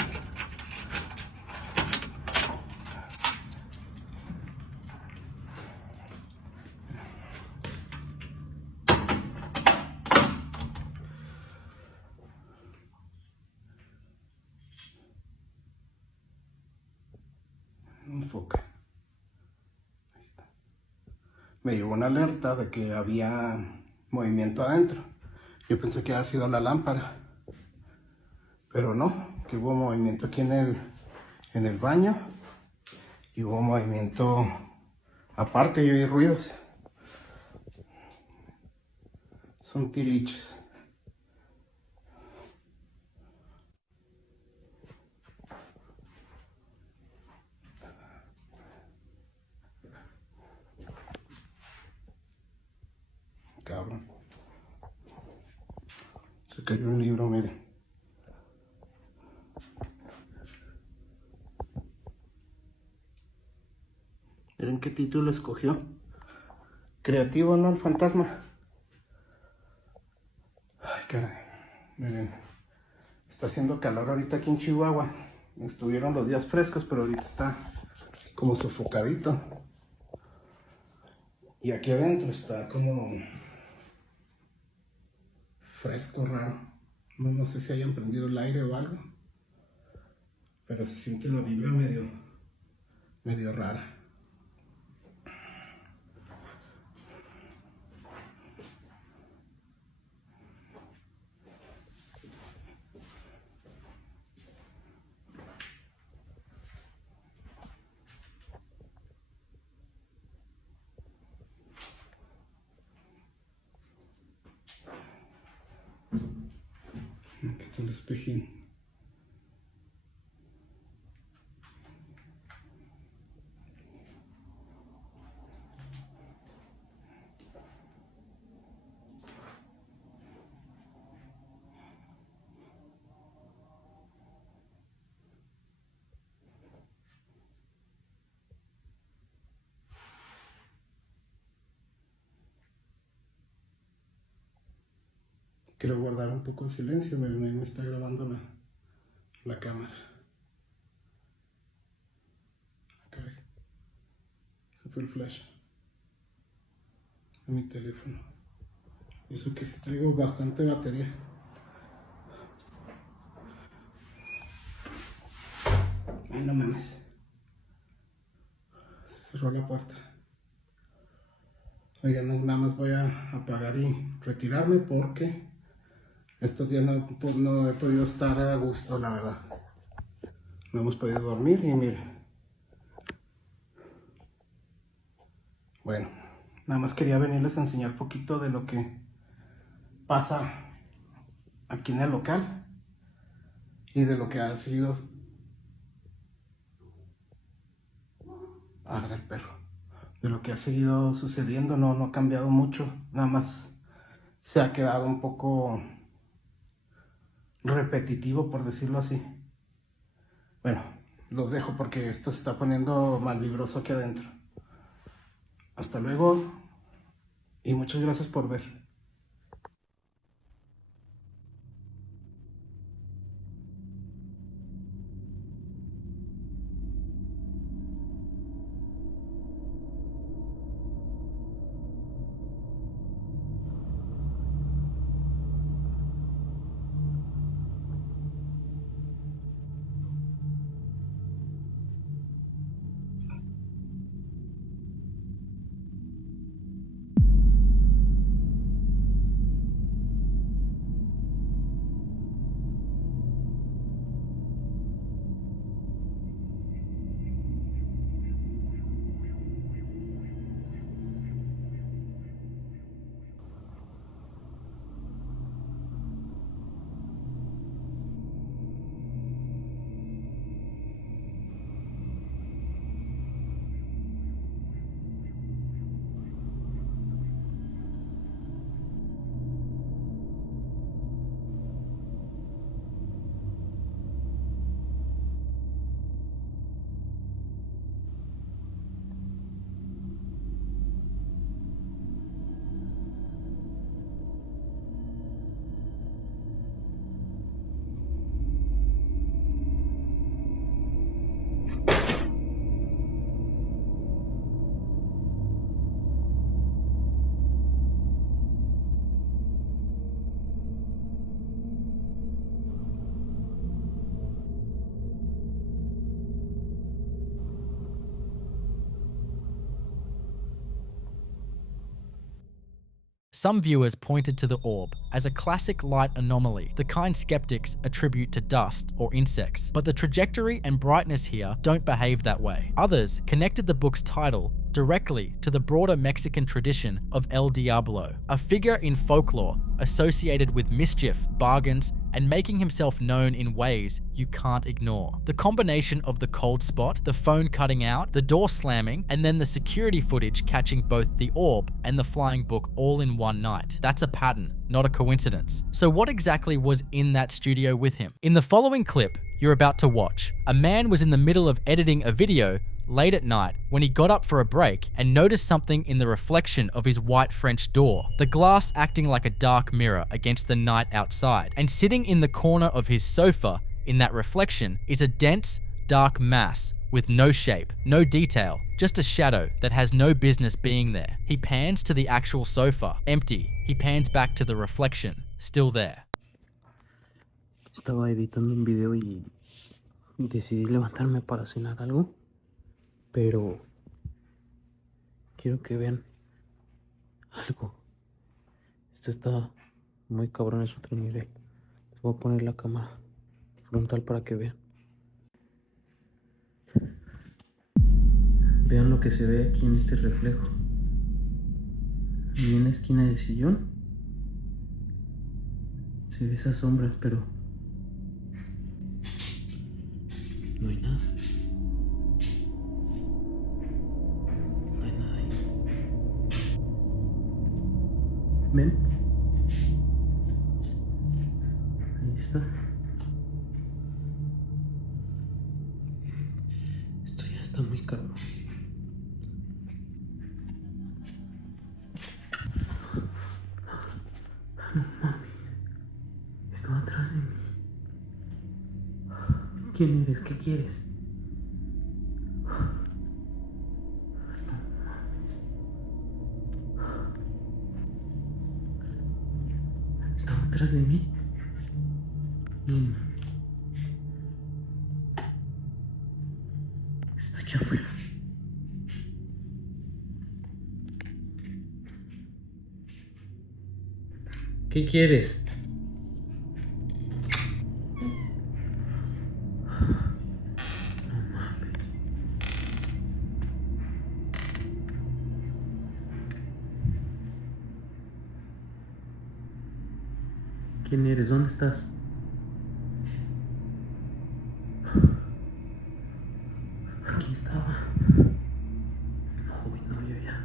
Enfoca. Ahí está. Me llegó una alerta de que había movimiento adentro. Yo pensé que había sido la lámpara, pero no, que hubo movimiento aquí en el baño y hubo movimiento aparte. Yo oí ruidos. Son tiliches. Cabrón. Se cayó un libro, miren. Miren qué título escogió. Creativo, ¿no? El fantasma. Ay, caray. Miren. Está haciendo calor ahorita aquí en Chihuahua. Estuvieron los días frescos, pero ahorita está como sofocadito. Y aquí adentro está como fresco, raro. No sé si hayan prendido el aire o algo, pero se siente la vibra medio rara. Aquí está el espejín. Quiero guardar un poco de silencio, miren, ahí me está grabando la cámara. Okay. Se fue el flash a mi teléfono. Eso que sí traigo bastante batería. Ay, no mames. Se cerró la puerta. Oigan, nada más voy a apagar y retirarme porque estos días no he podido estar a gusto, la verdad. No hemos podido dormir y miren. Bueno, nada más quería venirles a enseñar un poquito de lo que pasa aquí en el local y de lo que ha sido... el perro. De lo que ha seguido sucediendo no ha cambiado mucho, nada más se ha quedado un poco repetitivo, por decirlo así. Bueno, los dejo porque esto se está poniendo mal vibroso aquí adentro. Hasta luego y muchas gracias por ver. Some viewers pointed to the orb as a classic light anomaly, the kind skeptics attribute to dust or insects, but the trajectory and brightness here don't behave that way. Others connected the book's title directly to the broader Mexican tradition of El Diablo, a figure in folklore associated with mischief, bargains, and making himself known in ways you can't ignore. The combination of the cold spot, the phone cutting out, the door slamming, and then the security footage catching both the orb and the flying book all in one night. That's a pattern, not a coincidence. So what exactly was in that studio with him? In the following clip you're about to watch, a man was in the middle of editing a video late at night when he got up for a break and noticed something in the reflection of his white French door, the glass acting like a dark mirror against the night outside. And sitting in the corner of his sofa in that reflection is a dense, dark mass with no shape, no detail, just a shadow that has no business being there. He pans to the actual sofa, empty. He pans back to the reflection, still there. Estaba editando un video y decidí levantarme para cenar algo. Pero quiero que vean algo. Esto está muy cabrón, es otro nivel. Les voy a poner la cámara frontal para que vean. Vean lo que se ve aquí en este reflejo. Y en la esquina del sillón se ve esa sombra, pero no hay nada. ¿Ven? Ahí está. Esto ya está muy caro. No mami. Estaba atrás de mí. ¿Quién eres? ¿Qué quieres? Atrás de mí. Está aquí afuera. ¿Qué quieres? ¿Quién eres? ¿Dónde estás? Aquí estaba. No, güey, no, yo ya.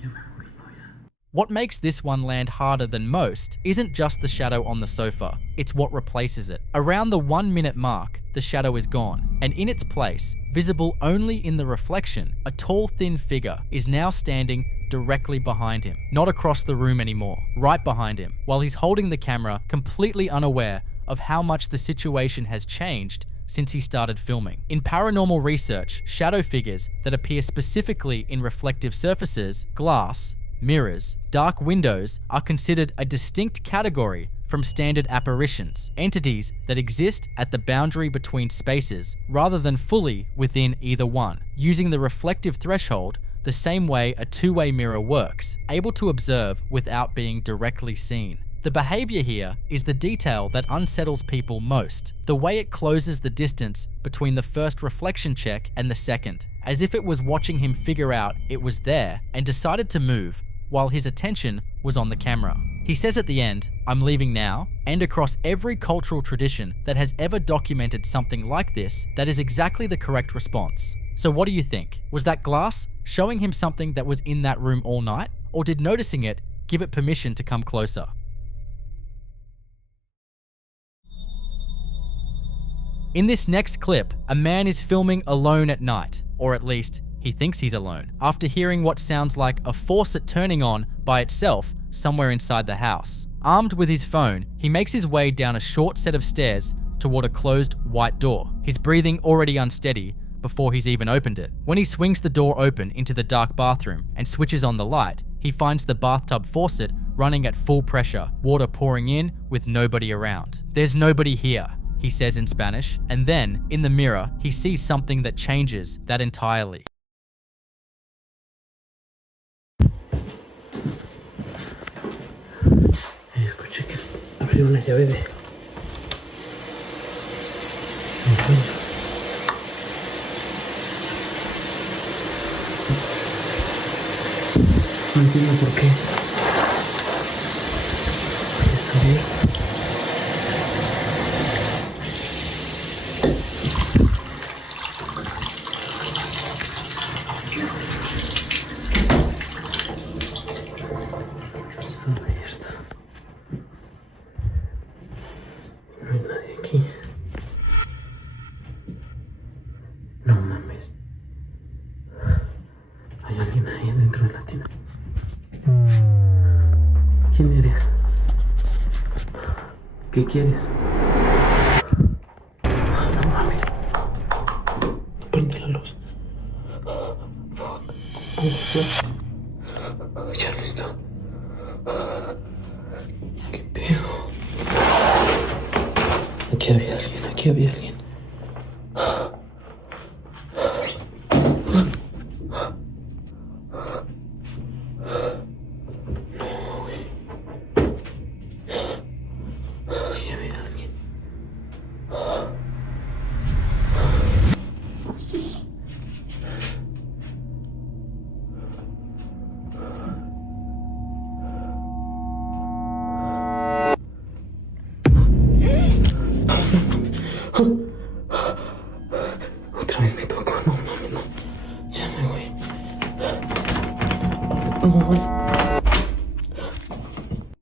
Ya me voy, no, ya. What makes this one land harder than most isn't just the shadow on the sofa, it's what replaces it. Around the 1 minute mark, the shadow is gone, and in its place, visible only in the reflection, a tall, thin figure is now standing directly behind him. Not across the room anymore, right behind him, while he's holding the camera, completely unaware of how much the situation has changed since he started filming. In paranormal research, shadow figures that appear specifically in reflective surfaces, glass, mirrors, dark windows are considered a distinct category from standard apparitions, entities that exist at the boundary between spaces rather than fully within either one, using the reflective threshold the same way a two-way mirror works, able to observe without being directly seen. The behavior here is the detail that unsettles people most, the way it closes the distance between the first reflection check and the second, as if it was watching him figure out it was there and decided to move while his attention was on the camera. He says at the end, "I'm leaving now," and across every cultural tradition that has ever documented something like this, that is exactly the correct response. So what do you think? Was that glass showing him something that was in that room all night? Or did noticing it give it permission to come closer? In this next clip, a man is filming alone at night, or at least he thinks he's alone, after hearing what sounds like a faucet turning on by itself somewhere inside the house. Armed with his phone, he makes his way down a short set of stairs toward a closed white door, his breathing already unsteady before he's even opened it. When he swings the door open into the dark bathroom and switches on the light, he finds the bathtub faucet running at full pressure, water pouring in with nobody around. "There's nobody here," he says in Spanish, and then, in the mirror, he sees something that changes that entirely. Escuché que abrió una llave de... No entiendo por qué. Está bien. Está abierta. No hay nadie aquí. No mames. Hay alguien ahí dentro de la tienda. ¿Quién eres? ¿Qué quieres? No mames. Prende la luz. Ya no está. ¿Qué pedo? Aquí había alguien, aquí había alguien. Otra vez me tocó, no, ya me voy.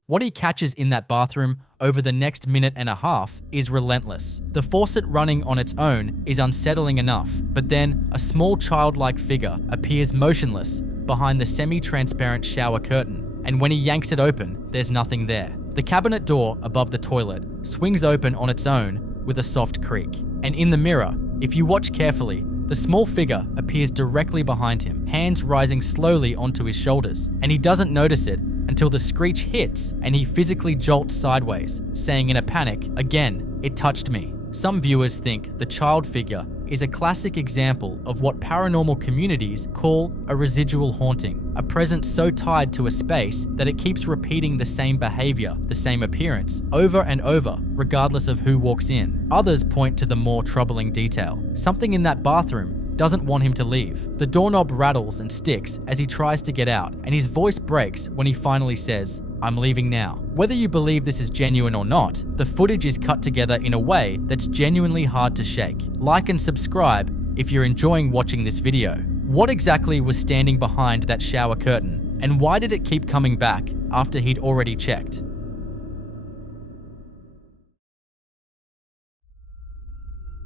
What he catches in that bathroom over the next minute and a half is relentless. The faucet running on its own is unsettling enough, but then a small childlike figure appears motionless behind the semi-transparent shower curtain, and when he yanks it open, there's nothing there. The cabinet door above the toilet swings open on its own with a soft creak, and in the mirror, if you watch carefully, the small figure appears directly behind him, hands rising slowly onto his shoulders, and he doesn't notice it until the screech hits and he physically jolts sideways, saying in a panic, "Again, it touched me." Some viewers think the child figure is a classic example of what paranormal communities call a residual haunting, a presence so tied to a space that it keeps repeating the same behavior, the same appearance, over and over, regardless of who walks in. Others point to the more troubling detail. Something in that bathroom doesn't want him to leave. The doorknob rattles and sticks as he tries to get out, and his voice breaks when he finally says, I'm leaving now. Whether you believe this is genuine or not, the footage is cut together in a way that's genuinely hard to shake. Like and subscribe if you're enjoying watching this video. What exactly was standing behind that shower curtain, and why did it keep coming back after he'd already checked?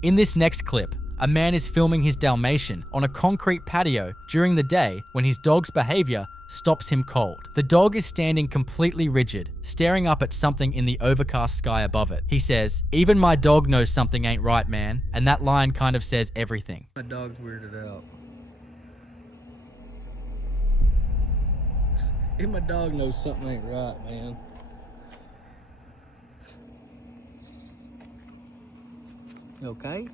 In this next clip, a man is filming his Dalmatian on a concrete patio during the day when his dog's behavior stops him cold. The dog is standing completely rigid, staring up at something in the overcast sky above it. He says, "Even my dog knows something ain't right, man," and that line kind of says everything. My dog's weirded out. Even my dog knows something ain't right, man. You okay?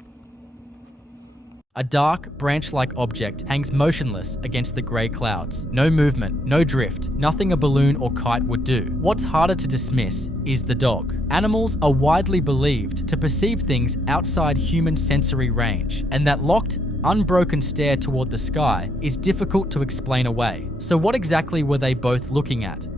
A dark, branch-like object hangs motionless against the grey clouds. No movement, no drift, nothing a balloon or kite would do. What's harder to dismiss is the dog. Animals are widely believed to perceive things outside human sensory range, and that locked, unbroken stare toward the sky is difficult to explain away. So what exactly were they both looking at?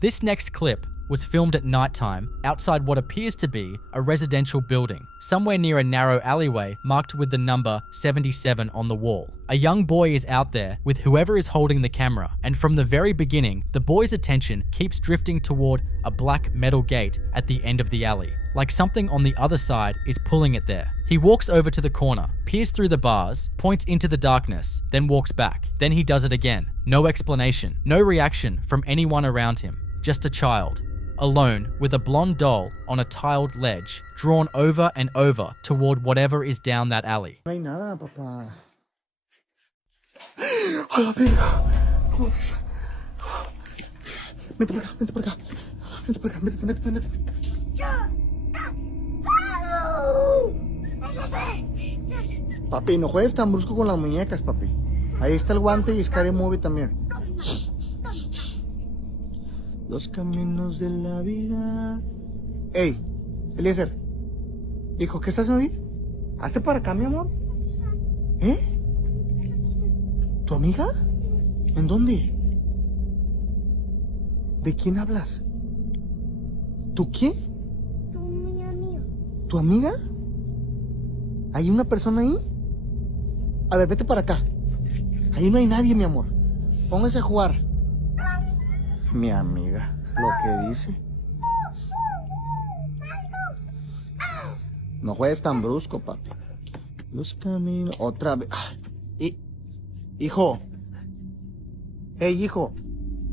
This next clip was filmed at nighttime outside what appears to be a residential building, somewhere near a narrow alleyway marked with the number 77 on the wall. A young boy is out there with whoever is holding the camera, and from the very beginning, the boy's attention keeps drifting toward a black metal gate at the end of the alley, like something on the other side is pulling it there. He walks over to the corner, peers through the bars, points into the darkness, then walks back. Then he does it again. No explanation, no reaction from anyone around him. Just a child, alone with a blonde doll on a tiled ledge, drawn over and over toward whatever is down that alley. No hay nada, papá. A la verga. ¿Cómo ves? Vente para acá, vente para acá. Vente para acá, métete, métete. Papi, no juegues tan brusco con las muñecas, papi. Ahí está el guante y Scary Movie también. Los caminos de la vida. Ey, Eliezer. Hijo, ¿qué estás haciendo ahí? Hazte para acá, mi amor. ¿Eh? ¿Tu amiga? ¿En dónde? ¿De quién hablas? ¿Tú quién? Mi amigo. ¿Tu amiga? ¿Hay una persona ahí? A ver, vete para acá. Ahí no hay nadie, mi amor. Póngase a jugar. Mi amiga, lo que dice. No juegues tan brusco, papi. Los caminos. Otra vez. Hijo. Hey, hijo.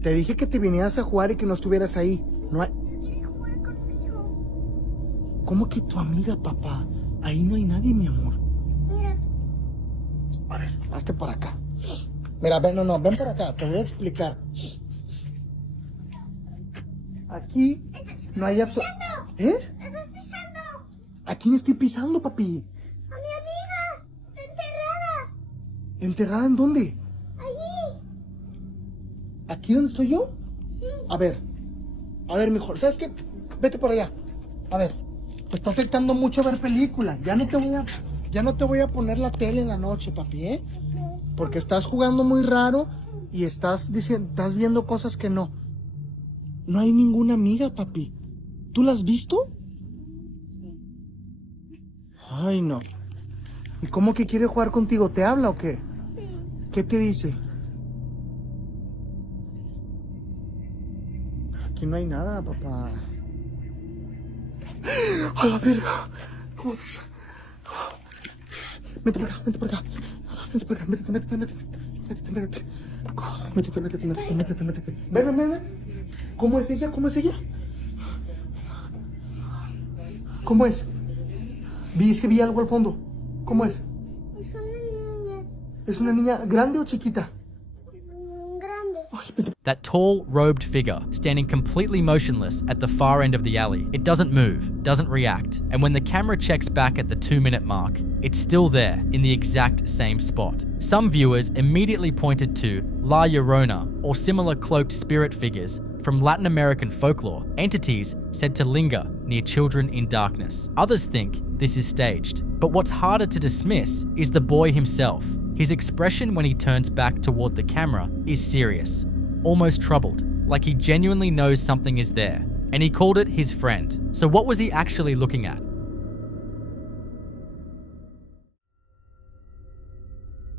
Te dije que te vinieras a jugar y que no estuvieras ahí. No hay... Quiere jugar conmigo. ¿Cómo que tu amiga, papá? Ahí no hay nadie, mi amor. Mira. A ver, hazte para acá. Mira, ven, ven para acá. Te voy a explicar. Aquí no hay absolutamente... ¿Eh? ¡Estás pisando! ¿A quién estoy pisando, papi? ¡A mi amiga! ¡Está enterrada! ¿Enterrada en dónde? ¡Allí! ¿Aquí donde estoy yo? Sí. A ver, mejor. ¿Sabes qué? Vete por allá. A ver, te está afectando mucho ver películas. Ya no te voy a poner la tele en la noche, papi, ¿eh? Porque estás jugando muy raro y estás viendo cosas que no. No hay ninguna amiga, papi. ¿Tú la has visto? Ay, no. ¿Y cómo que quiere jugar contigo? ¿Te habla o qué? Sí. ¿Qué te dice? Aquí no hay nada, papá. A la verga. ¿Cómo ves? Vente para acá, vente para acá. Vente para acá, métete. Métete. Ven. ¿Cómo es ella? ¿Cómo es? Es que vi algo al fondo. ¿Cómo es? Es una niña. ¿Es una niña grande o chiquita? Grande. That tall, robed figure, standing completely motionless at the far end of the alley. It doesn't move, doesn't react, and when the camera checks back at the 2-minute mark, it's still there in the exact same spot. Some viewers immediately pointed to La Llorona or similar cloaked spirit figures from Latin American folklore, entities said to linger near children in darkness. Others think this is staged, but what's harder to dismiss is the boy himself. His expression when he turns back toward the camera is serious, almost troubled, like he genuinely knows something is there, and he called it his friend. So what was he actually looking at?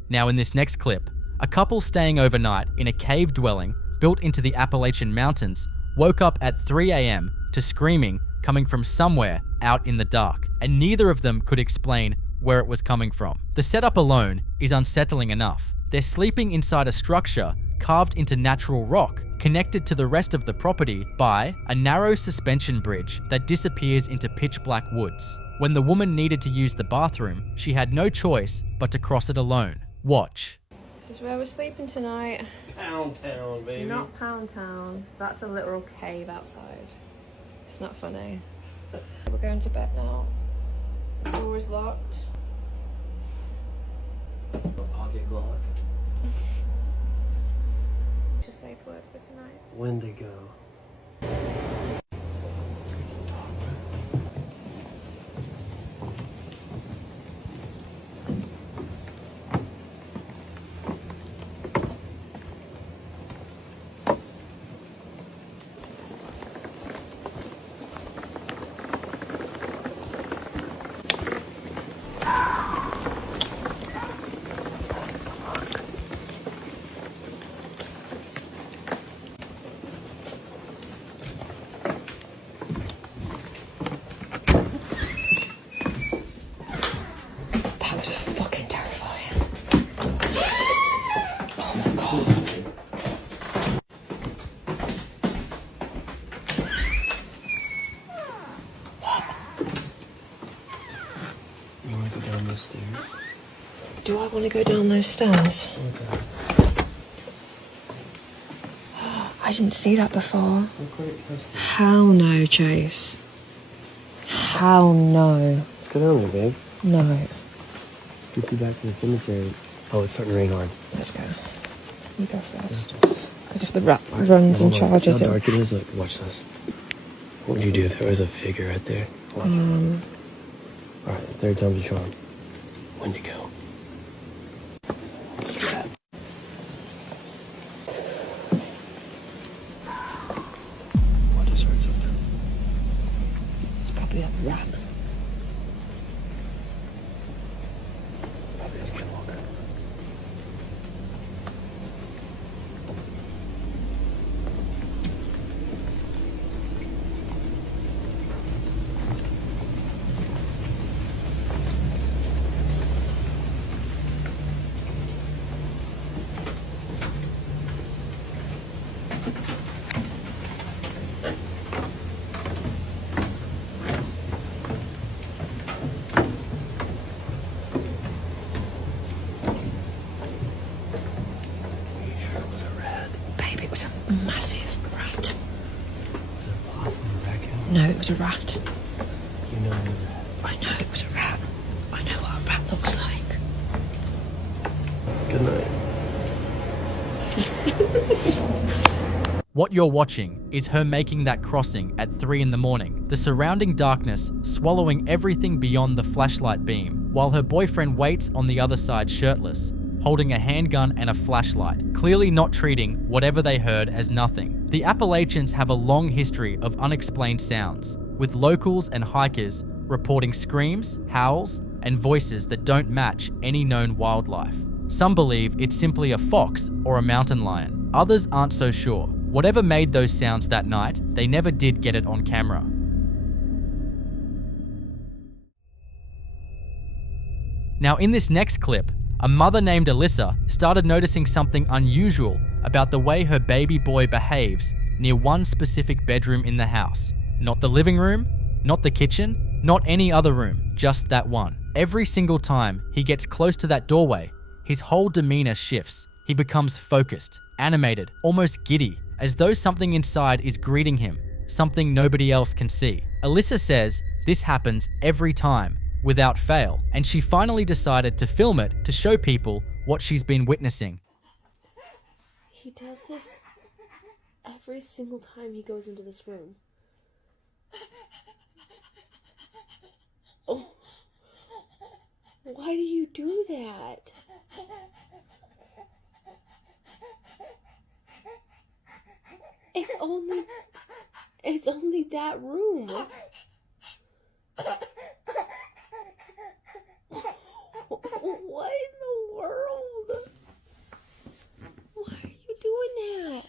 Now in this next clip, a couple staying overnight in a cave dwelling built into the Appalachian Mountains woke up at 3 a.m. to screaming coming from somewhere out in the dark, and neither of them could explain where it was coming from. The setup alone is unsettling enough. They're sleeping inside a structure carved into natural rock, connected to the rest of the property by a narrow suspension bridge that disappears into pitch black woods. When the woman needed to use the bathroom, she had no choice but to cross it alone. Watch. This is where we're sleeping tonight. Pound Town, baby. Not Pound Town. That's a literal cave outside. It's not funny. We're going to bed now. The door is locked. Pocket Glock. What's your safe word for tonight? Wendigo. Do I want to go down those stairs? Okay. I didn't see that before. Hell no, Chase. Hell no. Let's go down there, babe. No. Get you back to the cemetery. Oh, it's starting to rain hard. Let's go. You go first. Because if the rat runs and charges how it... dark it is? Like, watch this. What would you do if there was a figure right there? Watch. Alright, third time's a charm. Wendigo. Strap. What just heard something? It's probably a rat. Probably a skinwalker. Babe, it was a massive rat. Was it a possum or a raccoon? No, it was a rat. You know it was a rat. I know it was a rat. I know what a rat looks like. Good night. What you're watching is her making that crossing at 3 in the morning, the surrounding darkness swallowing everything beyond the flashlight beam, while her boyfriend waits on the other side shirtless, holding a handgun and a flashlight, clearly not treating whatever they heard as nothing. The Appalachians have a long history of unexplained sounds, with locals and hikers reporting screams, howls, and voices that don't match any known wildlife. Some believe it's simply a fox or a mountain lion. Others aren't so sure. Whatever made those sounds that night, they never did get it on camera. Now in this next clip, a mother named Alyssa started noticing something unusual about the way her baby boy behaves near one specific bedroom in the house. Not the living room, not the kitchen, not any other room, just that one. Every single time he gets close to that doorway, his whole demeanor shifts. He becomes focused, animated, almost giddy, as though something inside is greeting him, something nobody else can see. Alyssa says this happens every time, without fail, and she finally decided to film it to show people what she's been witnessing. He does this every single time he goes into this room. Oh, why do you do that? It's only that room. What in the world? Why are you doing that?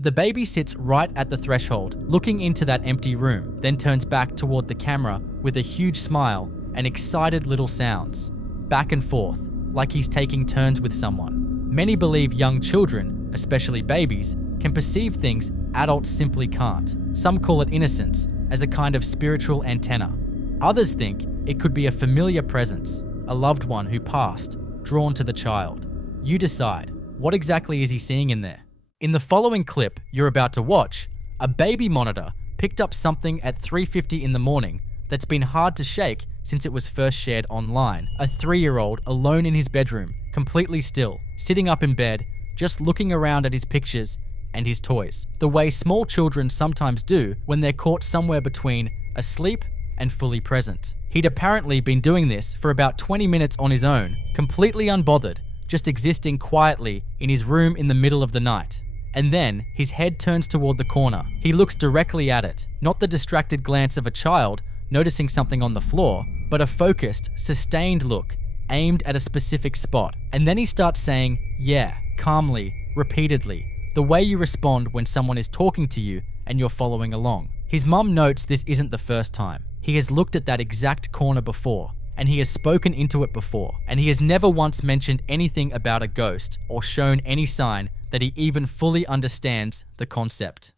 The baby sits right at the threshold, looking into that empty room, then turns back toward the camera with a huge smile and excited little sounds, back and forth, like he's taking turns with someone. Many believe young children, especially babies, can perceive things adults simply can't. Some call it innocence, as a kind of spiritual antenna. Others think it could be a familiar presence, a loved one who passed, drawn to the child. You decide, what exactly is he seeing in there? In the following clip you're about to watch, a baby monitor picked up something at 3:50 in the morning that's been hard to shake since it was first shared online. A 3-year-old alone in his bedroom, completely still, sitting up in bed, just looking around at his pictures and his toys, the way small children sometimes do when they're caught somewhere between asleep and fully present. He'd apparently been doing this for about 20 minutes on his own, completely unbothered, just existing quietly in his room in the middle of the night. And then his head turns toward the corner. He looks directly at it, not the distracted glance of a child noticing something on the floor, but a focused, sustained look aimed at a specific spot. And then he starts saying, yeah, calmly, repeatedly, the way you respond when someone is talking to you and you're following along. His mum notes this isn't the first time. He has looked at that exact corner before, and he has spoken into it before, and he has never once mentioned anything about a ghost or shown any sign that he even fully understands the concept.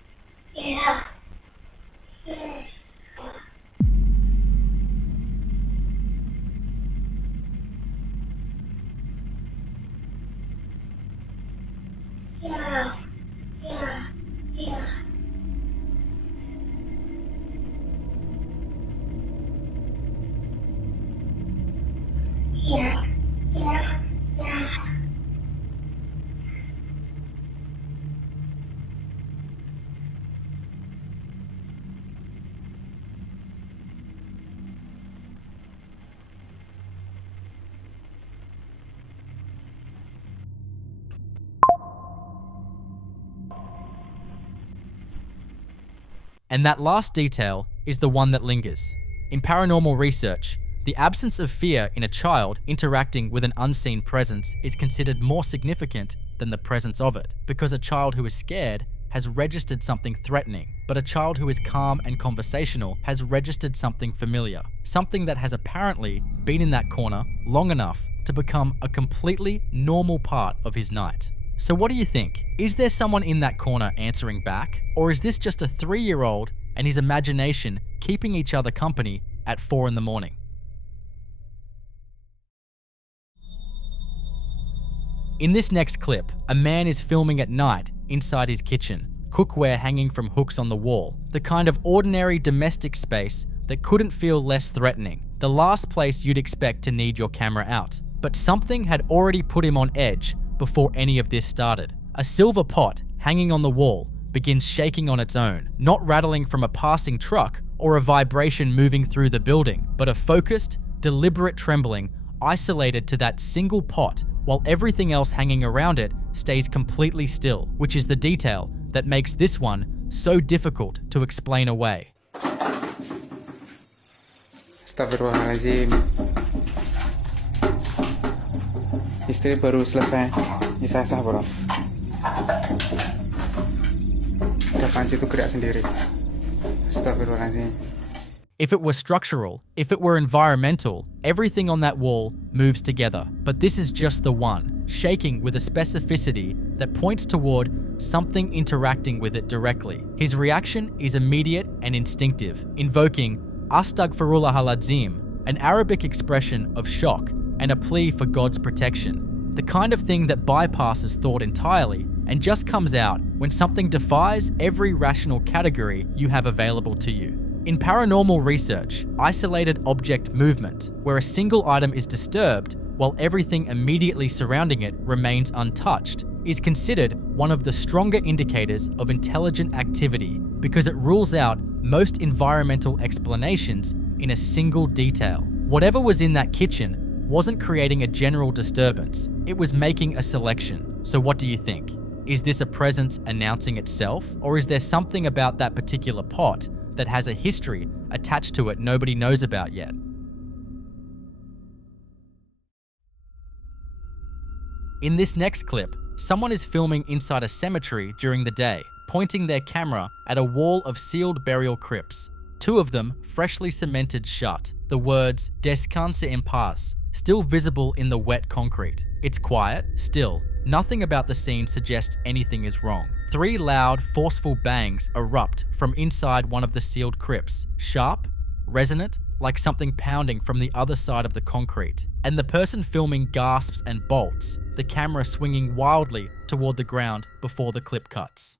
Yeah. Yeah. Yeah. Yeah. Yeah. Yeah. Yeah. And that last detail is the one that lingers. In paranormal research, the absence of fear in a child interacting with an unseen presence is considered more significant than the presence of it, because a child who is scared has registered something threatening, but a child who is calm and conversational has registered something familiar, something that has apparently been in that corner long enough to become a completely normal part of his night. So what do you think? Is there someone in that corner answering back? Or is this just a 3-year-old and his imagination keeping each other company at 4 in the morning? In this next clip, a man is filming at night inside his kitchen, cookware hanging from hooks on the wall, the kind of ordinary domestic space that couldn't feel less threatening, the last place you'd expect to need your camera out. But something had already put him on edge before any of this started. A silver pot hanging on the wall begins shaking on its own, not rattling from a passing truck or a vibration moving through the building, but a focused, deliberate trembling isolated to that single pot, while everything else hanging around it stays completely still, which is the detail that makes this one so difficult to explain away. Astagfirullahaladzim. Istri baru selesai isah-isah bro. Udah panci itu gerak sendiri. Astagfirullahaladzim. If it were structural, if it were environmental, everything on that wall moves together. But this is just the one, shaking with a specificity that points toward something interacting with it directly. His reaction is immediate and instinctive, invoking Astagfirullahaladzim, an Arabic expression of shock and a plea for God's protection. The kind of thing that bypasses thought entirely and just comes out when something defies every rational category you have available to you. In paranormal research, isolated object movement, where a single item is disturbed while everything immediately surrounding it remains untouched, is considered one of the stronger indicators of intelligent activity because it rules out most environmental explanations in a single detail. Whatever was in that kitchen wasn't creating a general disturbance, it was making a selection. So what do you think? Is this a presence announcing itself, or is there something about that particular pot that has a history attached to it nobody knows about yet? In this next clip, someone is filming inside a cemetery during the day, pointing their camera at a wall of sealed burial crypts. Two of them freshly cemented shut, the words "Descanse en paz" still visible in the wet concrete. It's quiet, still. Nothing about the scene suggests anything is wrong. 3 loud, forceful bangs erupt from inside one of the sealed crypts, sharp, resonant, like something pounding from the other side of the concrete. And the person filming gasps and bolts, the camera swinging wildly toward the ground before the clip cuts.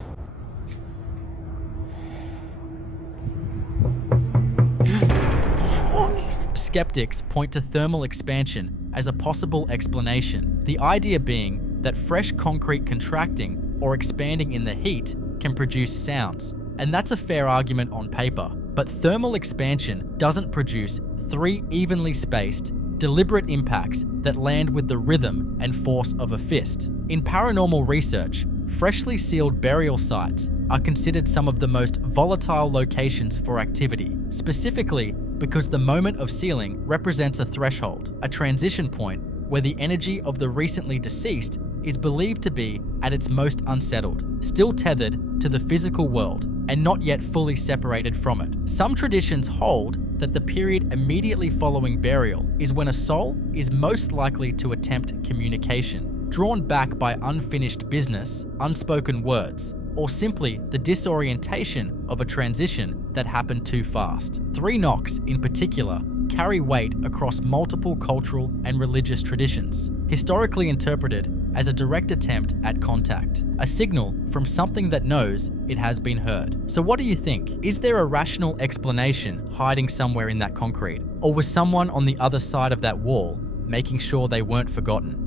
Skeptics point to thermal expansion as a possible explanation, the idea being that fresh concrete contracting or expanding in the heat can produce sounds. And that's a fair argument on paper, but thermal expansion doesn't produce 3 evenly spaced, deliberate impacts that land with the rhythm and force of a fist. In paranormal research, freshly sealed burial sites are considered some of the most volatile locations for activity, specifically because the moment of sealing represents a threshold, a transition point where the energy of the recently deceased is believed to be at its most unsettled, still tethered to the physical world and not yet fully separated from it. Some traditions hold that the period immediately following burial is when a soul is most likely to attempt communication, drawn back by unfinished business, unspoken words, or simply the disorientation of a transition that happened too fast. 3 knocks, in particular, carry weight across multiple cultural and religious traditions, historically interpreted as a direct attempt at contact, a signal from something that knows it has been heard. So what do you think? Is there a rational explanation hiding somewhere in that concrete? Or was someone on the other side of that wall making sure they weren't forgotten?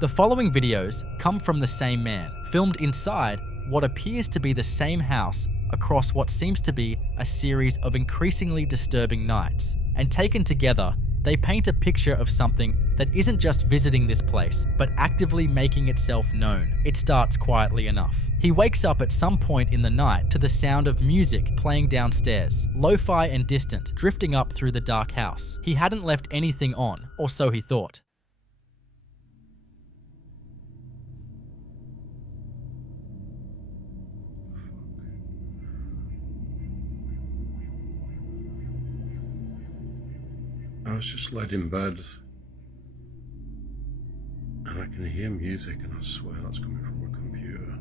The following videos come from the same man, filmed inside what appears to be the same house across what seems to be a series of increasingly disturbing nights. And taken together, they paint a picture of something that isn't just visiting this place, but actively making itself known. It starts quietly enough. He wakes up at some point in the night to the sound of music playing downstairs, lo-fi and distant, drifting up through the dark house. He hadn't left anything on, or so he thought. I was just laid in bed and I can hear music, and I swear that's coming from a computer.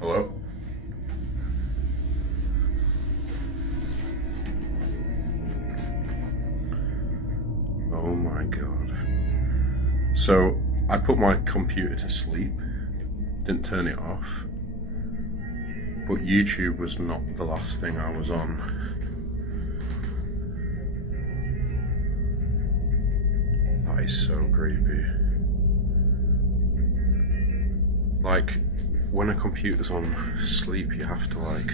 Hello? Oh my god. So, I put my computer to sleep, didn't turn it off, but YouTube was not the last thing I was on. That is so creepy. Like, when a computer's on sleep, you have to like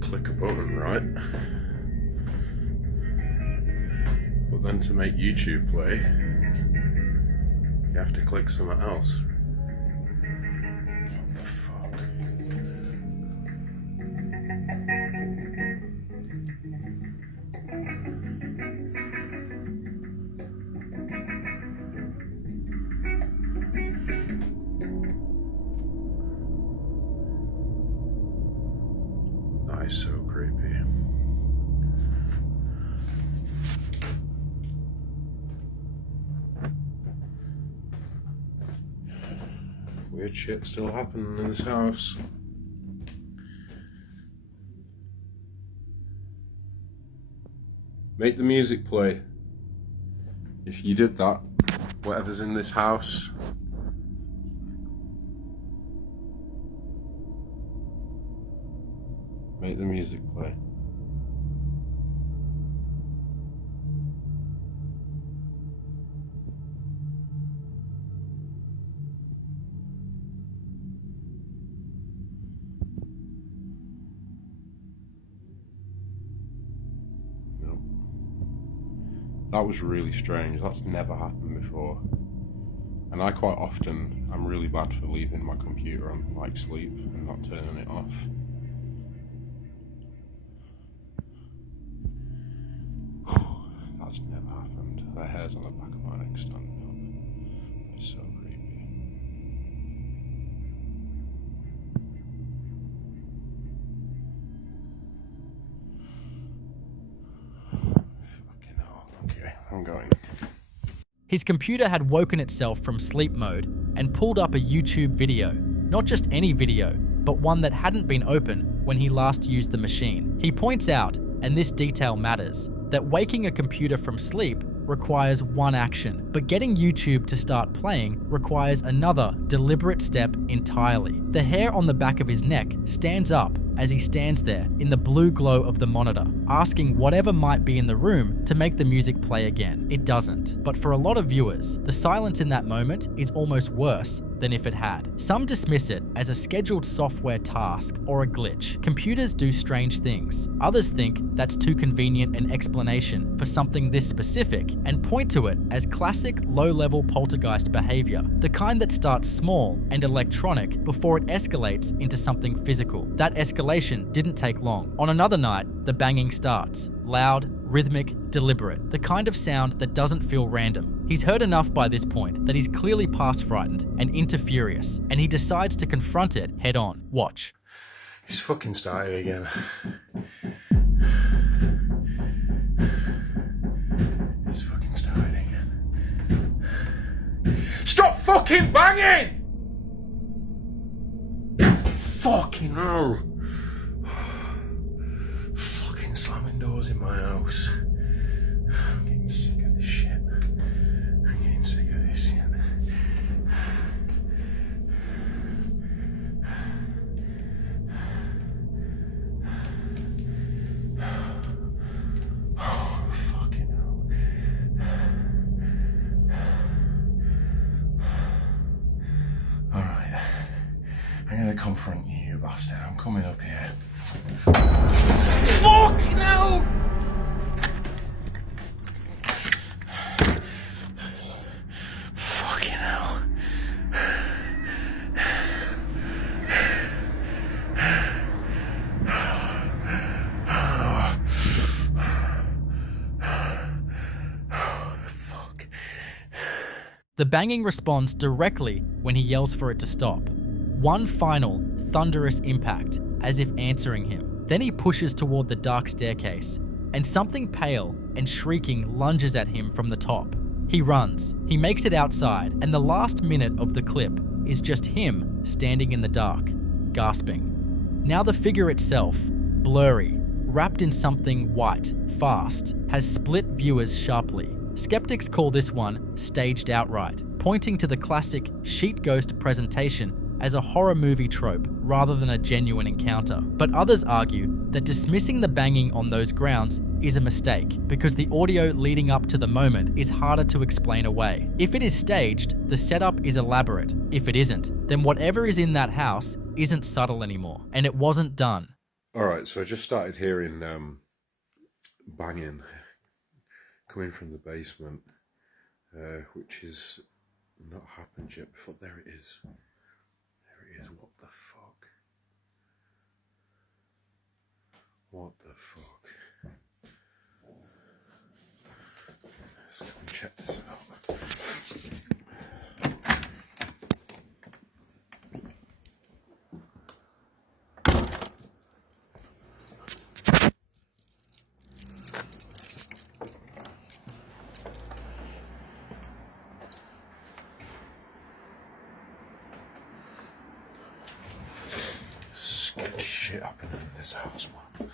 click a button, right? But then to make YouTube play, you have to click something else. What the fuck? Weird shit still happening in this house. Make the music play. If you did that, whatever's in this house, make the music play. That was really strange. That's never happened before. And I quite often, I'm really bad for leaving my computer on like sleep and not turning it off. That's never happened. The hairs on the back of my neck standing up. It's so creepy. Fucking hell. Okay, I'm going. His computer had woken itself from sleep mode and pulled up a YouTube video. Not just any video, but one that hadn't been open when he last used the machine. He points out, and this detail matters, that waking a computer from sleep requires one action, but getting YouTube to start playing requires another deliberate step entirely. The hair on the back of his neck stands up as he stands there in the blue glow of the monitor, asking whatever might be in the room to make the music play again. It doesn't. But for a lot of viewers, the silence in that moment is almost worse than if it had. Some dismiss it as a scheduled software task or a glitch. Computers do strange things. Others think that's too convenient an explanation for something this specific and point to it as classic low-level poltergeist behavior, the kind that starts small and electronic before it escalates into something physical. That escalation didn't take long. On another night, the banging starts. Loud, rhythmic, deliberate, the kind of sound that doesn't feel random. He's heard enough by this point that he's clearly past frightened and into furious, and he decides to confront it head on. Watch. He's fucking started again. He's fucking started again. Stop fucking banging! Fucking hell. Fucking slamming doors in my house. I'm getting sick of this shit. I'm getting sick of this shit. Oh, fucking hell. Alright. I'm gonna confront you, you bastard. I'm coming up here. Fucking hell! Fucking hell. Fuck. The banging responds directly when he yells for it to stop. One final, thunderous impact, as if answering him. Then he pushes toward the dark staircase, and something pale and shrieking lunges at him from the top. He runs, he makes it outside, and the last minute of the clip is just him standing in the dark, gasping. Now the figure itself, blurry, wrapped in something white, fast, has split viewers sharply. Skeptics call this one staged outright, pointing to the classic sheet ghost presentation as a horror movie trope rather than a genuine encounter. But others argue that dismissing the banging on those grounds is a mistake because the audio leading up to the moment is harder to explain away. If it is staged, the setup is elaborate. If it isn't, then whatever is in that house isn't subtle anymore, and it wasn't done. Alright, so I just started hearing banging coming from the basement, which is not happened yet before. There it is. There it is. What the fuck? What the fuck? Let's go and check this out. shit happening in this house, man.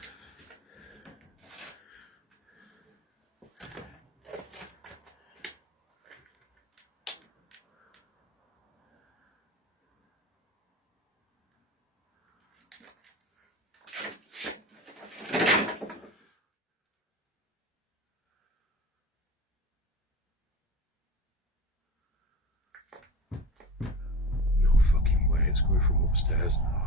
No fucking way, it's going from upstairs now.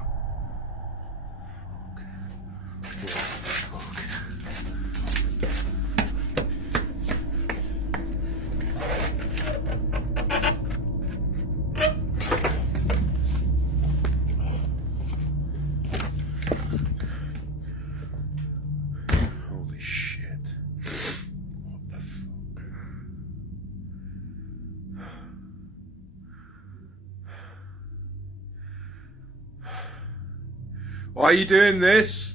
Holy shit. What the fuck? Why are you doing this?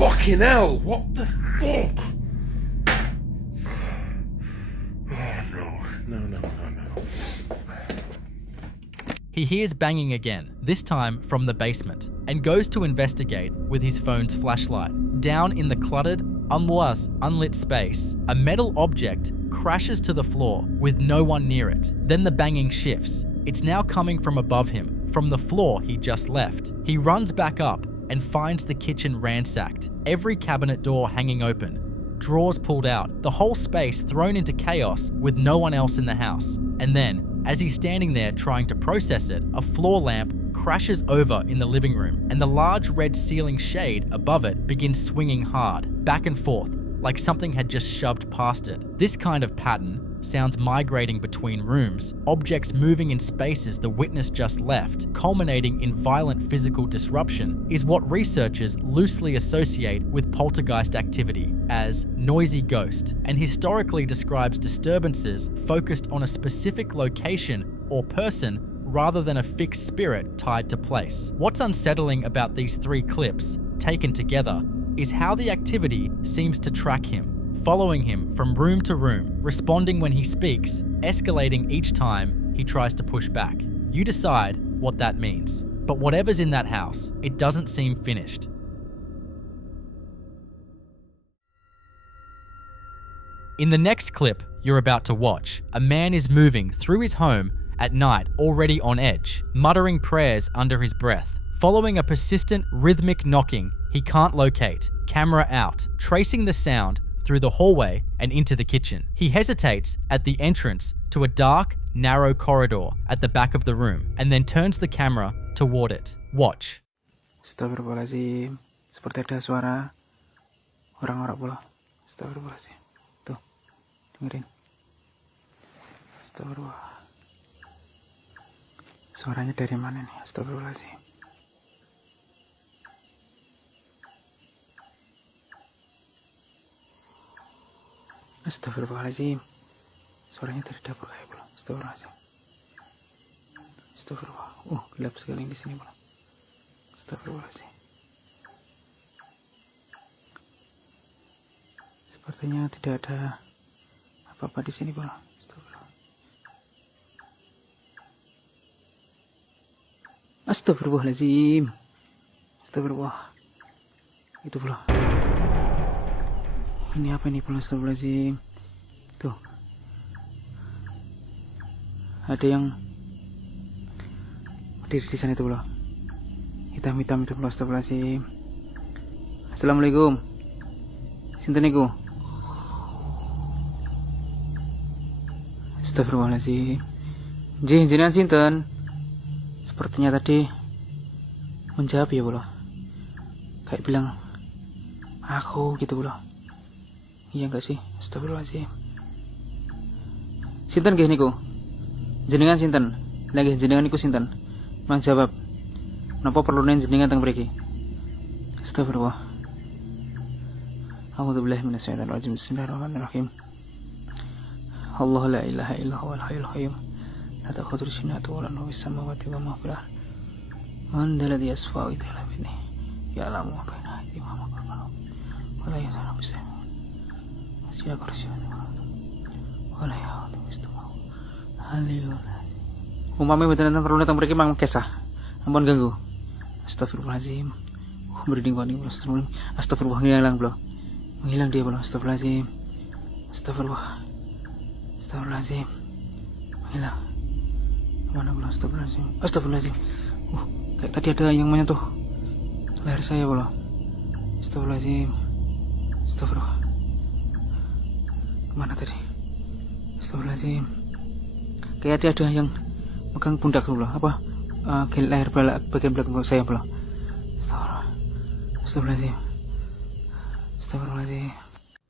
Fucking hell, what the fuck? Oh no. He hears banging again, this time from the basement, and goes to investigate with his phone's flashlight. Down in the cluttered, unlit space, a metal object crashes to the floor with no one near it. Then the banging shifts. It's now coming from above him, from the floor he just left. He runs back up and finds the kitchen ransacked, every cabinet door hanging open, drawers pulled out, the whole space thrown into chaos with no one else in the house. And then, as he's standing there trying to process it, a floor lamp crashes over in the living room, and the large red ceiling shade above it begins swinging hard, back and forth, like something had just shoved past it. This kind of pattern, sounds migrating between rooms, objects moving in spaces the witness just left, culminating in violent physical disruption, is what researchers loosely associate with poltergeist activity as noisy ghost, and historically describes disturbances focused on a specific location or person rather than a fixed spirit tied to place. What's unsettling about these three clips, taken together, is how the activity seems to track him, following him from room to room, responding when he speaks, escalating each time he tries to push back. You decide what that means. But whatever's in that house, it doesn't seem finished. In the next clip you're about to watch, a man is moving through his home at night, already on edge, muttering prayers under his breath, following a persistent rhythmic knocking he can't locate, camera out, tracing the sound through the hallway and into the kitchen. He hesitates at the entrance to a dark, narrow corridor at the back of the room and then turns the camera toward it. Watch. Astagfirullahaladzim. Seperti ada suara orang-orang bola. Astagfirullahaladzim. Tuh, dengerin. Astagfirullah. Suaranya dari mana nih? Astagfirullahaladzim. Astagfirullahaladzim. Suaranya dari dapur kayak bola. Astagfirullahaladzim. Astagfirullah. Gelap sekali di sini bola. Astagfirullahaladzim. Sepertinya tidak ada apa-apa di sini bola. Astagfirullahaladzim. Astagfirullah. Itu bola. Ini apa ini bola? Astagfirullahaladzim. Tuh. Ada yang berdiri di sana itu bola. Hitam-hitam itu bola. Astagfirullahaladzim. Assalamualaikum. Sinten niku? Astagfirullahaladzim. Jenengan sinten? Sepertinya tadi menjawab ya bola. Kayak bilang aku gitu bola. Iya enggak sih? Astagfirullahaladzim. Sinten nggih niku? Jenengan sinten? Lah nggih jenengan niku sinten? Mang jawab. Napa perlu jenengan teng mriki? Astagfirullah. A'udzubillahi minasyaitonir rajim. Bismillahirrahmanirrahim. Allah la ilaha illa huwal hayyul qayyum. La ta'khudhuhu sinatun wa la nawm, fis samawati wa ma fil ardh. Man dhal ladzi yashfa'u illa bi'idhnihi. Ya'lamu ma baina aydihim wa ma khalfahum. Wa la yahzunu bihim. Wasi'a kursiyyuhu wa la ya'uduhu hifdhuhuma. Aliyul. Umpamane mboten enten perlu teng mriki mang kesah. Ampun ganggu. Astagfirullahaladzim. Merinding panik. Astagfirullah, menghilang bro. Menghilang dia bro. Astagfirullahaladzim. Astagfirullahaladzim. Menghilang. Mana bro? Astagfirullahaladzim. Kayak tadi ada yang menyentuh leher saya bro. Astagfirullahaladzim. Astagfirullah. Kemana tadi? Astagfirullahaladzim. Kayak tadi ada yang pegang pundak bro. Apa? Leher bagian belakang saya bro. Astagfirullahaladzim. Astagfirullahaladzim.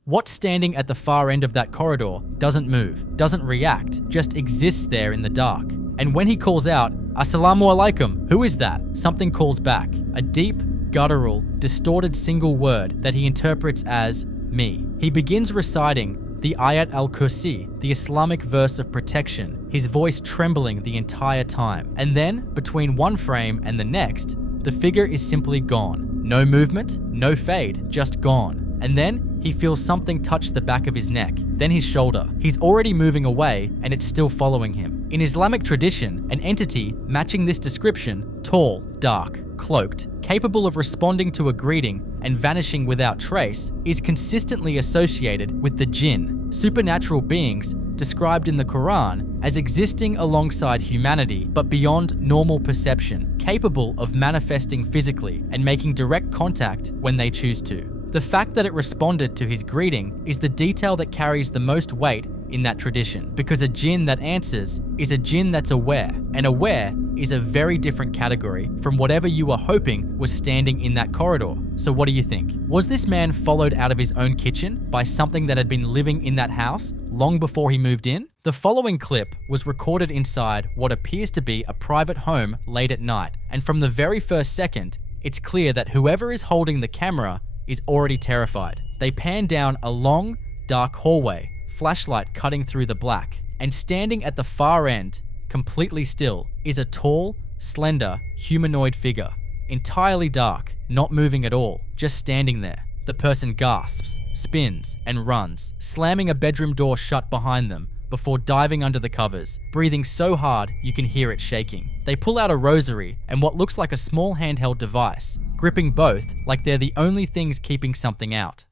What's standing at the far end of that corridor doesn't move, doesn't react, just exists there in the dark. And when he calls out, "Assalamu alaikum," who is that? Something calls back. A deep, guttural, distorted single word that he interprets as me. He begins reciting the Ayat al-Kursi, the Islamic verse of protection, his voice trembling the entire time. And then, between one frame and the next, the figure is simply gone. No movement, no fade, just gone. And then he feels something touch the back of his neck, then his shoulder. He's already moving away and it's still following him. In Islamic tradition, an entity matching this description, tall, dark, cloaked, capable of responding to a greeting and vanishing without trace, is consistently associated with the jinn, supernatural beings described in the Quran as existing alongside humanity but beyond normal perception, capable of manifesting physically and making direct contact when they choose to. The fact that it responded to his greeting is the detail that carries the most weight in that tradition, because a jinn that answers is a jinn that's aware, and aware is a very different category from whatever you were hoping was standing in that corridor. So what do you think? Was this man followed out of his own kitchen by something that had been living in that house long before he moved in? The following clip was recorded inside what appears to be a private home late at night, and from the very first second, it's clear that whoever is holding the camera is already terrified. They pan down a long, dark hallway, flashlight cutting through the black, and standing at the far end, completely still, is a tall, slender, humanoid figure. Entirely dark, not moving at all, just standing there. The person gasps, spins, and runs, slamming a bedroom door shut behind them before diving under the covers, breathing so hard you can hear it shaking. They pull out a rosary and what looks like a small handheld device, gripping both like they're the only things keeping something out.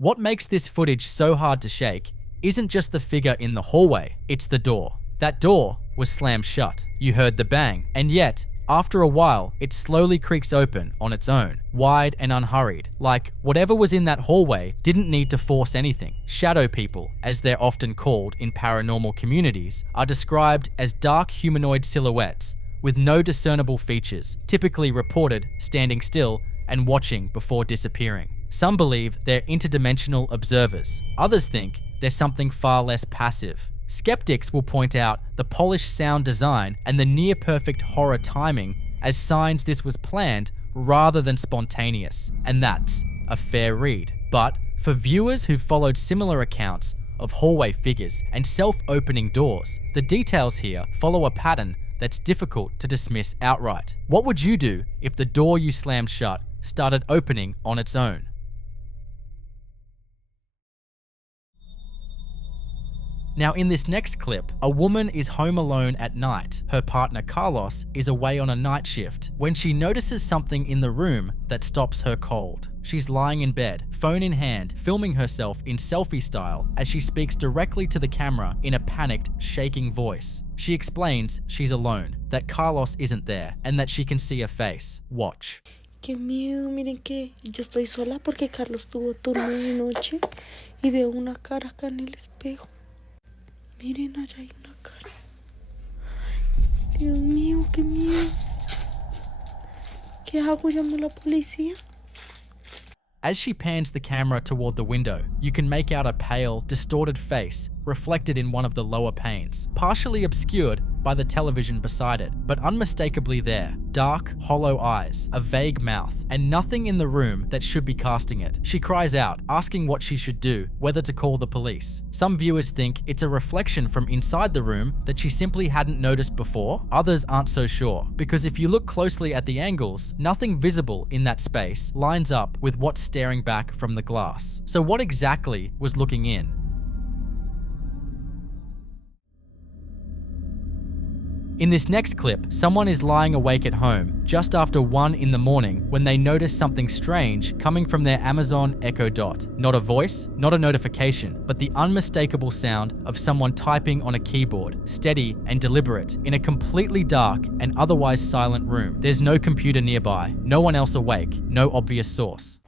What makes this footage so hard to shake isn't just the figure in the hallway, it's the door. That door was slammed shut. You heard the bang, and yet, after a while, it slowly creaks open on its own, wide and unhurried, like whatever was in that hallway didn't need to force anything. Shadow people, as they're often called in paranormal communities, are described as dark humanoid silhouettes with no discernible features, typically reported standing still and watching before disappearing. Some believe they're interdimensional observers. Others think they're something far less passive. Skeptics will point out the polished sound design and the near-perfect horror timing as signs this was planned rather than spontaneous, and that's a fair read. But for viewers who've followed similar accounts of hallway figures and self-opening doors, the details here follow a pattern that's difficult to dismiss outright. What would you do if the door you slammed shut started opening on its own. Now in this next clip, a woman is home alone at night. Her partner Carlos is away on a night shift when she notices something in the room that stops her cold. She's lying in bed, phone in hand, filming herself in selfie style as she speaks directly to the camera in a panicked, shaking voice. She explains she's alone, that Carlos isn't there, and that she can see a face. Watch. Qué miedo, miren que yo estoy sola porque Carlos tuvo turno de noche y veo una cara acá en el espejo. Miren, allá hay una cara. Dios mío, qué miedo. ¿Qué hago? ¿Llamo a la policía? As she pans the camera toward the window, you can make out a pale, distorted face reflected in one of the lower panes, partially obscured by the television beside it, but unmistakably there. Dark, hollow eyes, a vague mouth, and nothing in the room that should be casting it. She cries out, asking what she should do, whether to call the police. Some viewers think it's a reflection from inside the room that she simply hadn't noticed before. Others aren't so sure, because if you look closely at the angles, nothing visible in that space lines up with what's staring back from the glass. So what exactly was looking in? In this next clip, someone is lying awake at home just after 1 in the morning when they notice something strange coming from their Amazon Echo Dot. Not a voice, not a notification, but the unmistakable sound of someone typing on a keyboard, steady and deliberate, in a completely dark and otherwise silent room. There's no computer nearby, no one else awake, no obvious source.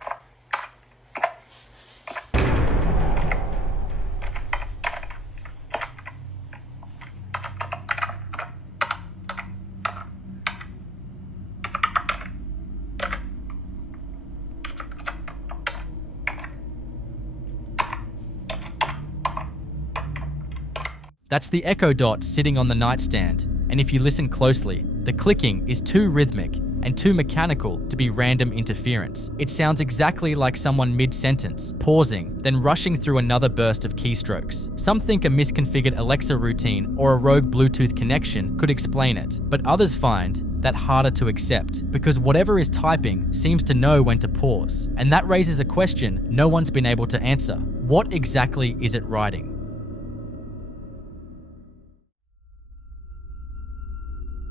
That's the Echo Dot sitting on the nightstand, and if you listen closely, the clicking is too rhythmic and too mechanical to be random interference. It sounds exactly like someone mid-sentence, pausing, then rushing through another burst of keystrokes. Some think a misconfigured Alexa routine or a rogue Bluetooth connection could explain it, but others find that harder to accept, because whatever is typing seems to know when to pause. And that raises a question no one's been able to answer. What exactly is it writing?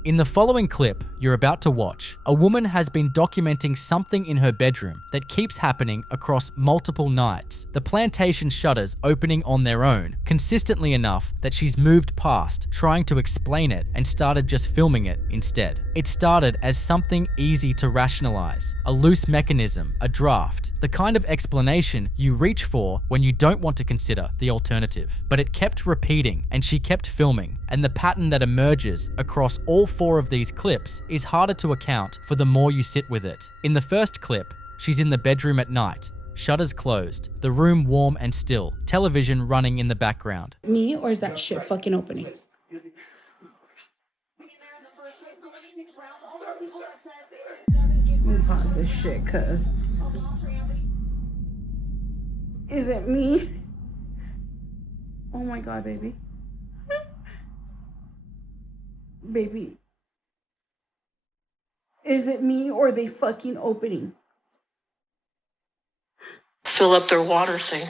In the following clip you're about to watch, a woman has been documenting something in her bedroom that keeps happening across multiple nights. The plantation shutters opening on their own, consistently enough that she's moved past trying to explain it and started just filming it instead. It started as something easy to rationalize, a loose mechanism, a draft, the kind of explanation you reach for when you don't want to consider the alternative. But it kept repeating and she kept filming, and the pattern that emerges across all 4 of these clips is harder to account for the more you sit with it. In the first clip, she's in the bedroom at night, shutters closed, the room warm and still, television running in the background. Me, or is that shit fucking opening? Let me pause this shit, cuz. Is it me? Oh my god, baby. Baby. Is it me or are they fucking opening? Fill up their water thing.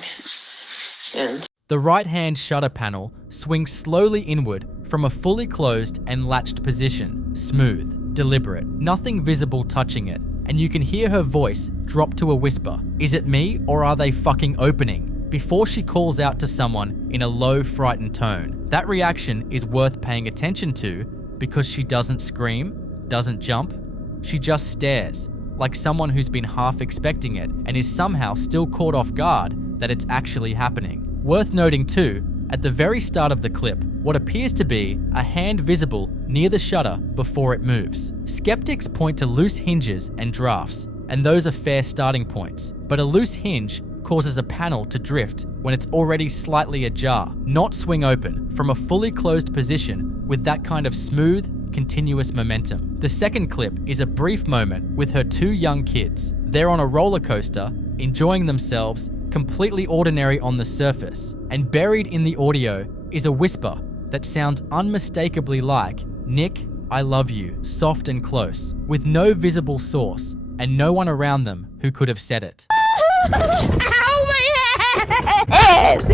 And the right-hand shutter panel swings slowly inward from a fully closed and latched position. Smooth, deliberate, nothing visible touching it. And you can hear her voice drop to a whisper. Is it me or are they fucking opening? Before she calls out to someone in a low, frightened tone. That reaction is worth paying attention to because she doesn't scream, doesn't jump, she just stares, like someone who's been half expecting it and is somehow still caught off guard that it's actually happening. Worth noting too, at the very start of the clip, what appears to be a hand visible near the shutter before it moves. Skeptics point to loose hinges and drafts, and those are fair starting points, but a loose hinge causes a panel to drift when it's already slightly ajar, not swing open from a fully closed position with that kind of smooth, continuous momentum. The second clip is a brief moment with her 2 young kids. They're on a roller coaster, enjoying themselves, completely ordinary on the surface, and buried in the audio is a whisper that sounds unmistakably like, "Nick, I love you," soft and close, with no visible source. and no one around them who could have said it. Ow, my head!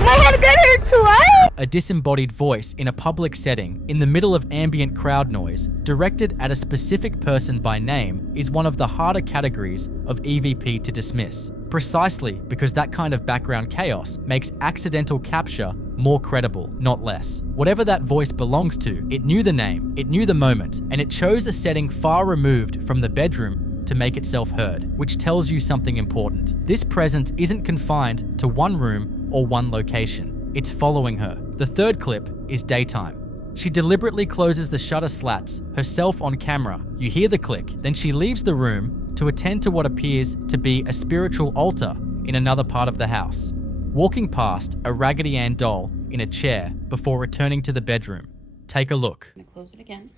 My head got hurt twice! A disembodied voice in a public setting in the middle of ambient crowd noise directed at a specific person by name is one of the harder categories of EVP to dismiss, precisely because that kind of background chaos makes accidental capture more credible, not less. Whatever that voice belongs to, it knew the name, it knew the moment, and it chose a setting far removed from the bedroom to make itself heard, which tells you something important. This presence isn't confined to one room or one location. It's following her. The third clip is daytime. She deliberately closes the shutter slats, herself on camera. You hear the click, then she leaves the room to attend to what appears to be a spiritual altar in another part of the house, walking past a Raggedy Ann doll in a chair before returning to the bedroom. Take a look. I'm gonna close it again.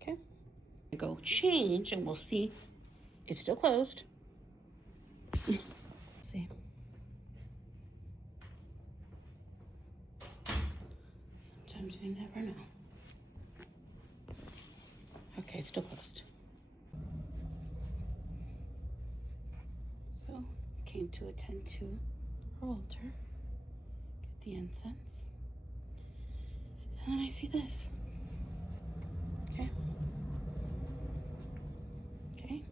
Okay. Go change and we'll see. It's still closed. Let's see. Sometimes we never know. Okay, it's still closed. So, came to attend to her altar, get the incense, and then I see this. Okay. Okay.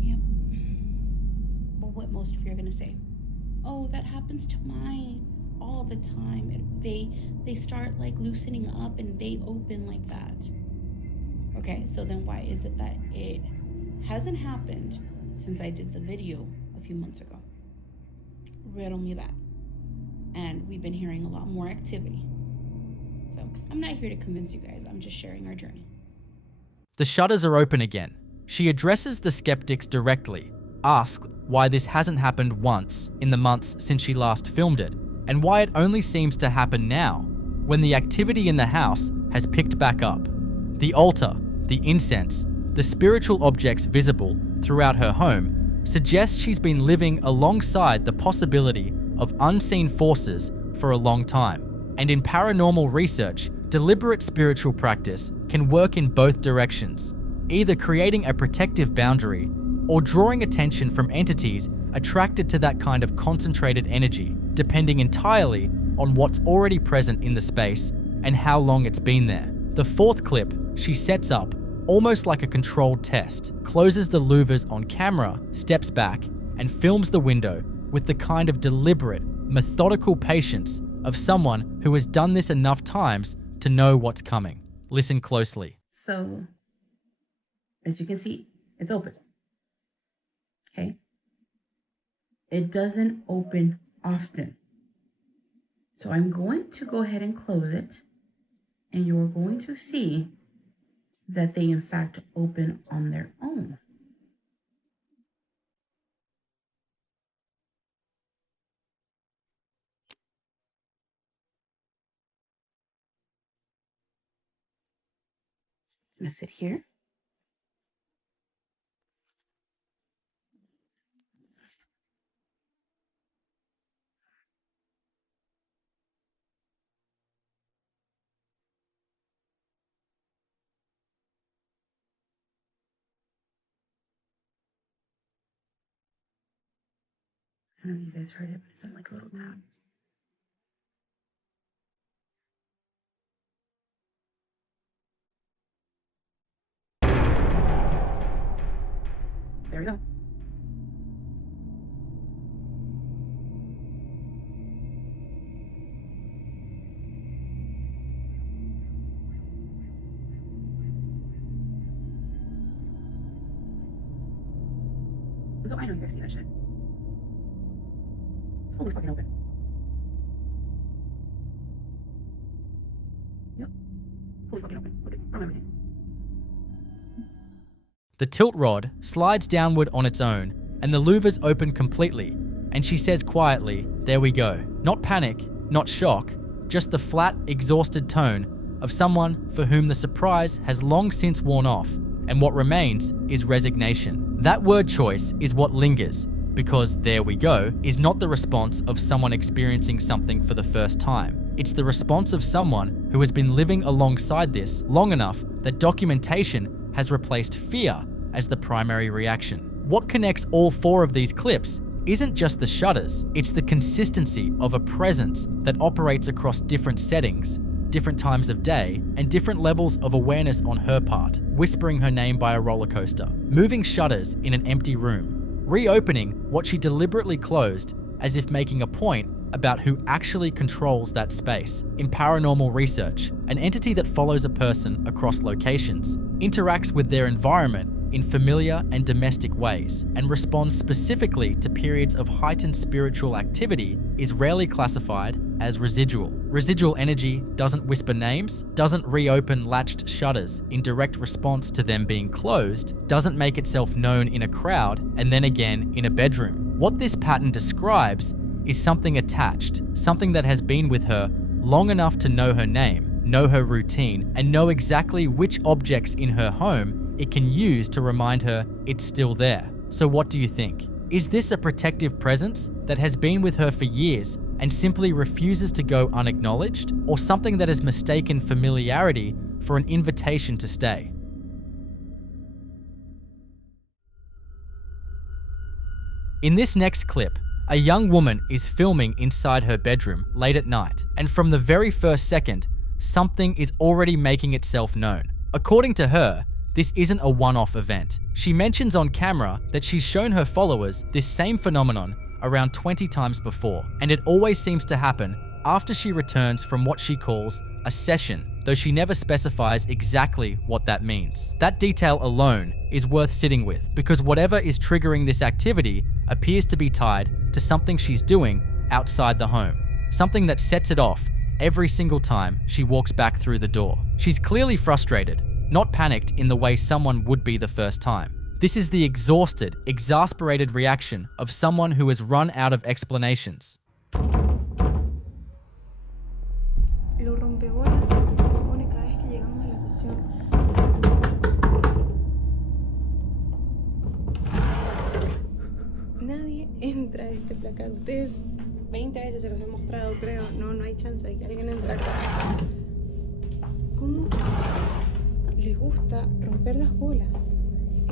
Yep. Well, what most of you are gonna say? Oh, that happens to mine all the time. They start like loosening up and they open like that. Okay, so then why is it that it hasn't happened since I did the video a few months ago? Riddle me that. And we've been hearing a lot more activity. So I'm not here to convince you guys, I'm just sharing our journey. The shutters are open again. She addresses the skeptics directly, asks why this hasn't happened once in the months since she last filmed it, and why it only seems to happen now, when the activity in the house has picked back up. The altar, the incense, the spiritual objects visible throughout her home suggest she's been living alongside the possibility of unseen forces for a long time. And in paranormal research, deliberate spiritual practice can work in both directions, either creating a protective boundary or drawing attention from entities attracted to that kind of concentrated energy, depending entirely on what's already present in the space and how long it's been there. The fourth clip she sets up almost like a controlled test, closes the louvers on camera, steps back, and films the window with the kind of deliberate, methodical patience of someone who has done this enough times to know what's coming. Listen closely. So, as you can see, it's open. Okay? It doesn't open often. So I'm going to go ahead and close it, and you're going to see that they in fact open on their own. I'm gonna sit here. I don't know if you guys heard it, but it's on like a little tap. There we go. So I know you guys see that shit. It's fully fucking open. Yep. Fully fucking open. Look at from everything. The tilt rod slides downward on its own, and the louvers open completely, and she says quietly, "There we go." Not panic, not shock, just the flat, exhausted tone of someone for whom the surprise has long since worn off, and what remains is resignation. That word choice is what lingers, because there we go is not the response of someone experiencing something for the first time. It's the response of someone who has been living alongside this long enough that documentation has replaced fear as the primary reaction. What connects all four of these clips isn't just the shudders, it's the consistency of a presence that operates across different settings, different times of day, and different levels of awareness on her part, whispering her name by a roller coaster, moving shutters in an empty room, reopening what she deliberately closed as if making a point about who actually controls that space. In paranormal research, an entity that follows a person across locations, interacts with their environment in familiar and domestic ways, and responds specifically to periods of heightened spiritual activity is rarely classified as residual. Residual energy doesn't whisper names, doesn't reopen latched shutters in direct response to them being closed, doesn't make itself known in a crowd and then again in a bedroom. What this pattern describes is something attached, something that has been with her long enough to know her name, know her routine, and know exactly which objects in her home it can use to remind her it's still there. So what do you think? Is this a protective presence that has been with her for years and simply refuses to go unacknowledged, or something that has mistaken familiarity for an invitation to stay? In this next clip, a young woman is filming inside her bedroom late at night, and from the very first second, something is already making itself known. According to her, this isn't a one-off event. She mentions on camera that she's shown her followers this same phenomenon around 20 times before, and it always seems to happen after she returns from what she calls a session, though she never specifies exactly what that means. That detail alone is worth sitting with, because whatever is triggering this activity appears to be tied to something she's doing outside the home, something that sets it off every single time she walks back through the door. She's clearly frustrated, not panicked in the way someone would be the first time. This is the exhausted, exasperated reaction of someone who has run out of explanations. Lo rompebolas se pone cada vez que llegamos a la sesión. Nadie entra a este placar. Ustedes 20 veces se los he mostrado, creo. No hay chance de que alguien entre acá. ¿Cómo les gusta romper las bolas?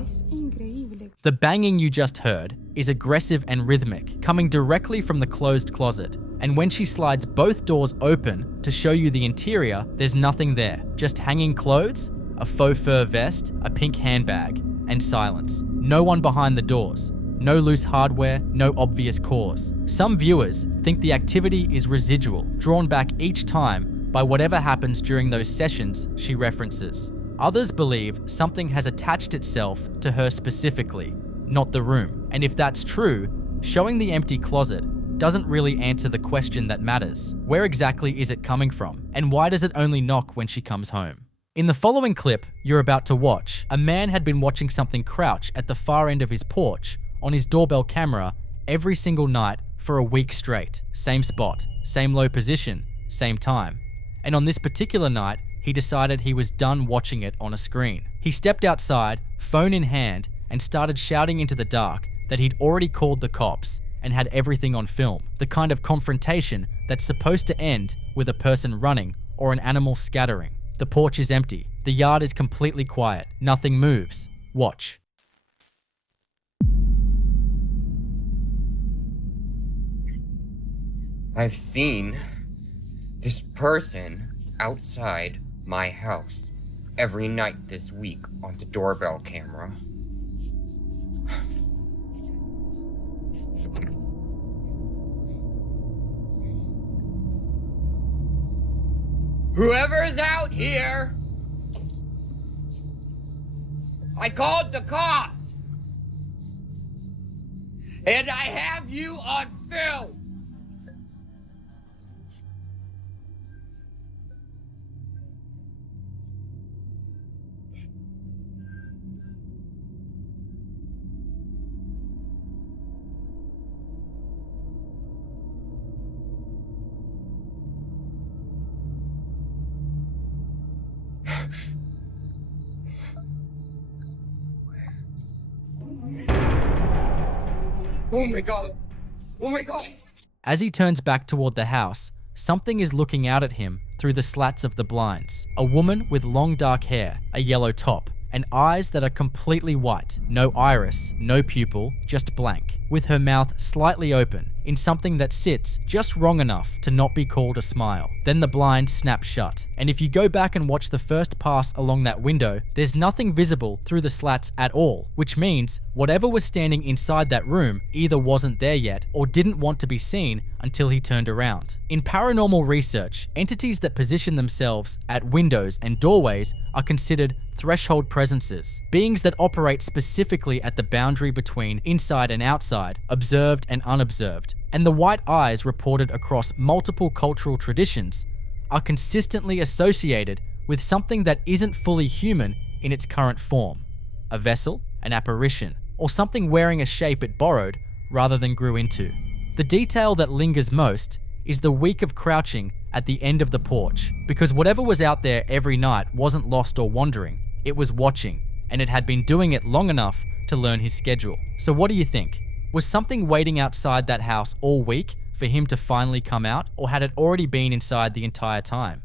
Es increíble. The banging you just heard is aggressive and rhythmic, coming directly from the closed closet. And when she slides both doors open to show you the interior, there's nothing there. Just hanging clothes, a faux fur vest, a pink handbag, and silence. No one behind the doors. No loose hardware, no obvious cause. Some viewers think the activity is residual, drawn back each time by whatever happens during those sessions she references. Others believe something has attached itself to her specifically, not the room. And if that's true, showing the empty closet doesn't really answer the question that matters. Where exactly is it coming from? And why does it only knock when she comes home? In the following clip you're about to watch, a man had been watching something crouch at the far end of his porch on his doorbell camera every single night for a week straight. Same spot, same low position, same time. And on this particular night, he decided he was done watching it on a screen. He stepped outside, phone in hand, and started shouting into the dark that he'd already called the cops and had everything on film. The kind of confrontation that's supposed to end with a person running or an animal scattering. The porch is empty. The yard is completely quiet. Nothing moves. Watch. I've seen this person outside my house every night this week on the doorbell camera. Whoever's out here, I called the cops, and I have you on film. Oh my god. Oh my god. As he turns back toward the house, something is looking out at him through the slats of the blinds. A woman with long dark hair, a yellow top, and eyes that are completely white. No iris, no pupil, just blank, with her mouth slightly open in something that sits just wrong enough to not be called a smile. Then the blind snaps shut. And if you go back and watch the first pass along that window, there's nothing visible through the slats at all, which means whatever was standing inside that room either wasn't there yet or didn't want to be seen until he turned around. In paranormal research, entities that position themselves at windows and doorways are considered threshold presences, beings that operate specifically at the boundary between inside and outside, observed and unobserved. And the white eyes reported across multiple cultural traditions are consistently associated with something that isn't fully human in its current form. A vessel, an apparition, or something wearing a shape it borrowed rather than grew into. The detail that lingers most is the week of crouching at the end of the porch, because whatever was out there every night wasn't lost or wandering, it was watching, and it had been doing it long enough to learn his schedule. So what do you think? Was something waiting outside that house all week for him to finally come out, or had it already been inside the entire time?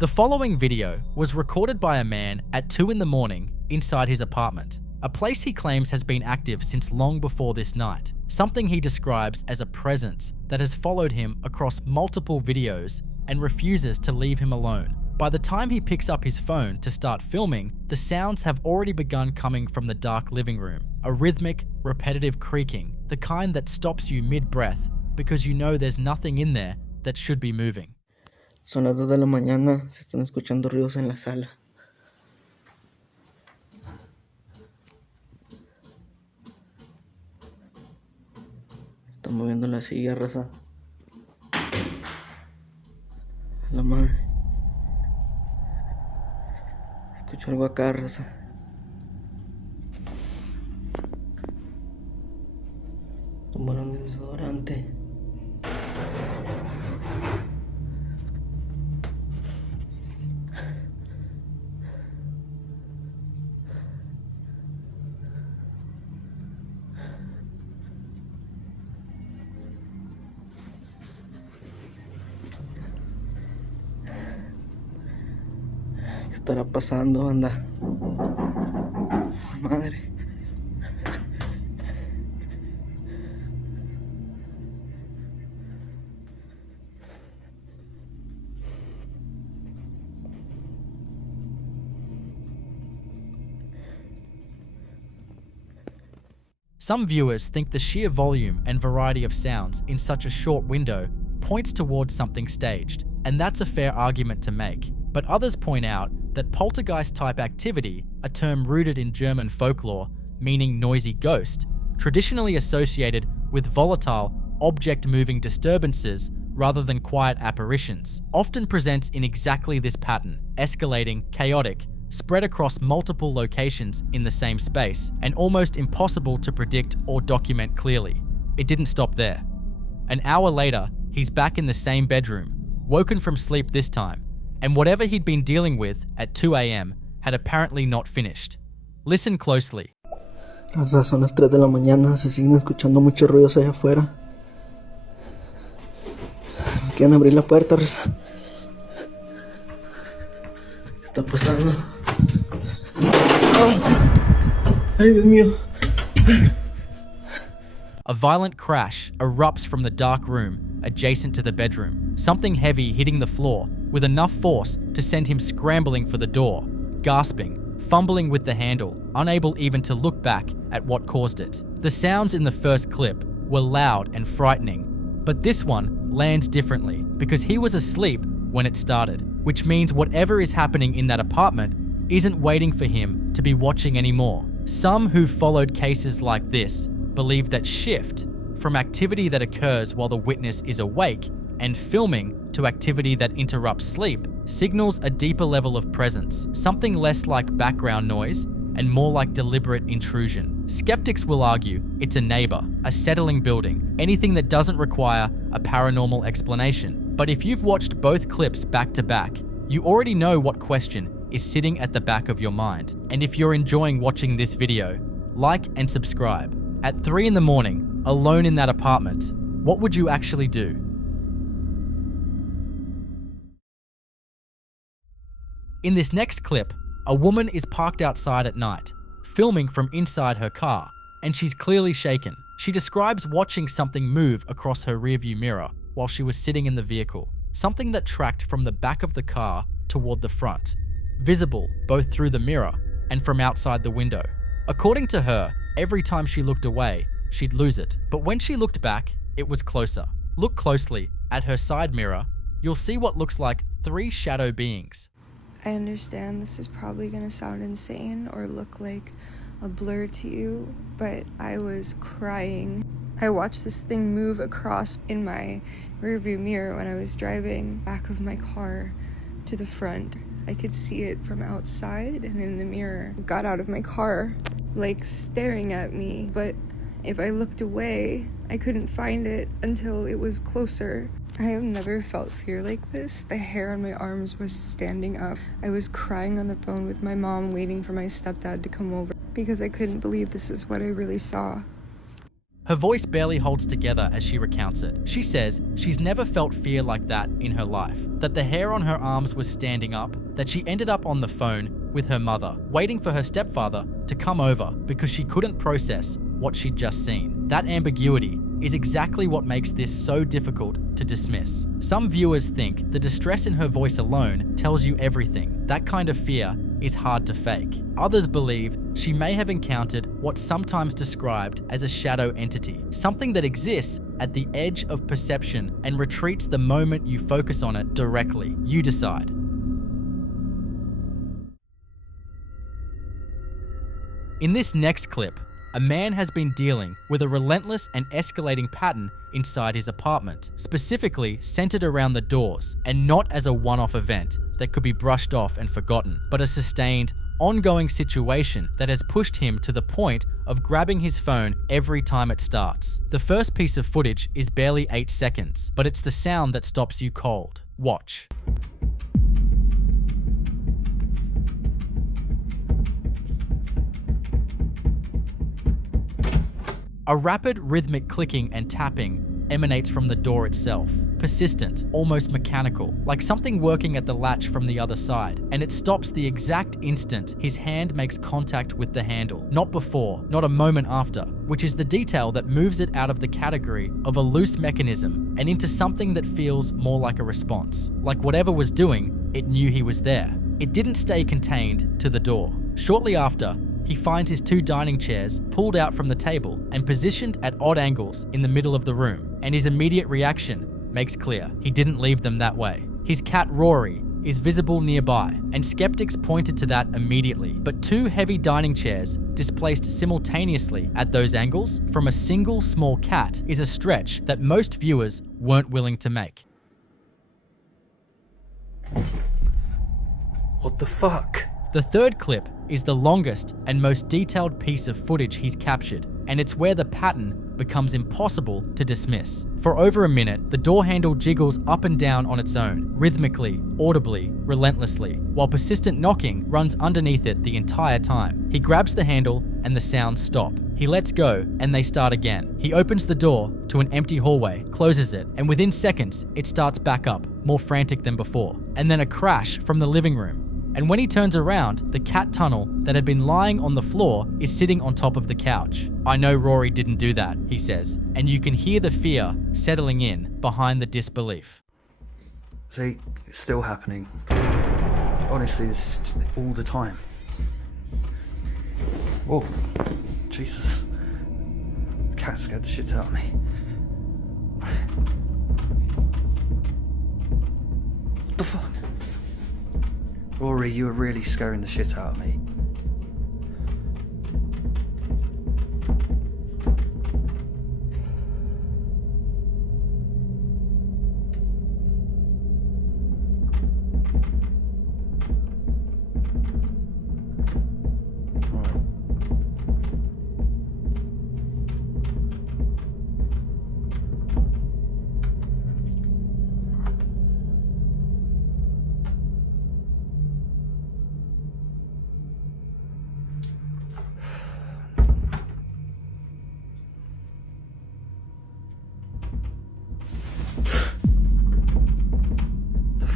The following video was recorded by a man at 2 in the morning inside his apartment, a place he claims has been active since long before this night, something he describes as a presence that has followed him across multiple videos and refuses to leave him alone. By the time he picks up his phone to start filming, the sounds have already begun coming from the dark living room, a rhythmic, repetitive creaking, the kind that stops you mid-breath because you know there's nothing in there that should be moving. Son las 2 de la mañana, se están escuchando ruidos en la sala. Están moviendo la silla, raza. La madre. Escucho algo acá, raza. Tomaron el desodorante. ¿Qué estará pasando, anda? Madre. Some viewers think the sheer volume and variety of sounds in such a short window points towards something staged, and that's a fair argument to make. But others point out that poltergeist-type activity, a term rooted in German folklore meaning noisy ghost, traditionally associated with volatile, object-moving disturbances rather than quiet apparitions, often presents in exactly this pattern, escalating, chaotic, spread across multiple locations in the same space, and almost impossible to predict or document clearly. It didn't stop there. An hour later, he's back in the same bedroom, woken from sleep this time, and whatever he'd been dealing with at 2 a.m. had apparently not finished. Listen closely. Raza, son las 3 de la mañana, se siguen escuchando muchos ruidos allá afuera. Quieren abrir la puerta, raza. ¿Qué está pasando? Ay, Dios mío. A violent crash erupts from the dark room adjacent to the bedroom, something heavy hitting the floor with enough force to send him scrambling for the door, gasping, fumbling with the handle, unable even to look back at what caused it. The sounds in the first clip were loud and frightening, but this one lands differently because he was asleep when it started, which means whatever is happening in that apartment isn't waiting for him to be watching anymore. Some who've followed cases like this believe that shift from activity that occurs while the witness is awake and filming to activity that interrupts sleep signals a deeper level of presence, something less like background noise and more like deliberate intrusion. Skeptics will argue it's a neighbor, a settling building, anything that doesn't require a paranormal explanation. But if you've watched both clips back to back, you already know what question is sitting at the back of your mind. And if you're enjoying watching this video, like and subscribe. At 3 in the morning, alone in that apartment, what would you actually do? In this next clip, a woman is parked outside at night, filming from inside her car, and she's clearly shaken. She describes watching something move across her rearview mirror while she was sitting in the vehicle, something that tracked from the back of the car toward the front, visible both through the mirror and from outside the window. According to her, every time she looked away, she'd lose it. But when she looked back, it was closer. Look closely at her side mirror, you'll see what looks like 3 shadow beings. I understand this is probably gonna sound insane or look like a blur to you, but I was crying. I watched this thing move across in my rearview mirror when I was driving back of my car to the front. I could see it from outside and in the mirror. I got out of my car, like staring at me, but if I looked away, I couldn't find it until it was closer. I have never felt fear like this. The hair on my arms was standing up. I was crying on the phone with my mom, waiting for my stepdad to come over because I couldn't believe this is what I really saw. Her voice barely holds together as she recounts it. She says she's never felt fear like that in her life, that the hair on her arms was standing up, that she ended up on the phone with her mother, waiting for her stepfather to come over because she couldn't process what she'd just seen. That ambiguity is exactly what makes this so difficult to dismiss. Some viewers think the distress in her voice alone tells you everything. That kind of fear is hard to fake. Others believe she may have encountered what's sometimes described as a shadow entity, something that exists at the edge of perception and retreats the moment you focus on it directly. You decide. In this next clip, a man has been dealing with a relentless and escalating pattern inside his apartment, specifically centered around the doors, and not as a one-off event that could be brushed off and forgotten, but a sustained, ongoing situation that has pushed him to the point of grabbing his phone every time it starts. The first piece of footage is barely 8 seconds, but it's the sound that stops you cold. Watch. A rapid rhythmic clicking and tapping emanates from the door itself, persistent, almost mechanical, like something working at the latch from the other side, and it stops the exact instant his hand makes contact with the handle, not before, not a moment after, which is the detail that moves it out of the category of a loose mechanism and into something that feels more like a response. Like whatever was doing, it knew he was there. It didn't stay contained to the door. Shortly after, he finds his 2 dining chairs pulled out from the table and positioned at odd angles in the middle of the room, and his immediate reaction makes clear he didn't leave them that way. His cat Rory is visible nearby, and skeptics pointed to that immediately, but 2 heavy dining chairs displaced simultaneously at those angles from a single small cat is a stretch that most viewers weren't willing to make. What the fuck? The third clip is the longest and most detailed piece of footage he's captured, and it's where the pattern becomes impossible to dismiss. For over a minute, the door handle jiggles up and down on its own, rhythmically, audibly, relentlessly, while persistent knocking runs underneath it the entire time. He grabs the handle and the sounds stop. He lets go and they start again. He opens the door to an empty hallway, closes it, and within seconds, it starts back up, more frantic than before. And then a crash from the living room. And when he turns around, the cat tunnel that had been lying on the floor is sitting on top of the couch. "I know Rory didn't do that," he says, and you can hear the fear settling in behind the disbelief. See, it's still happening. Honestly, this is all the time. Whoa, Jesus. The cat scared the shit out of me. What the fuck? Rory, you were really scaring the shit out of me.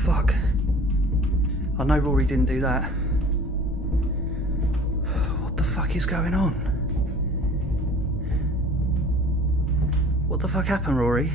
fuck? I know Rory didn't do that. What the fuck is going on? What the fuck happened, Rory?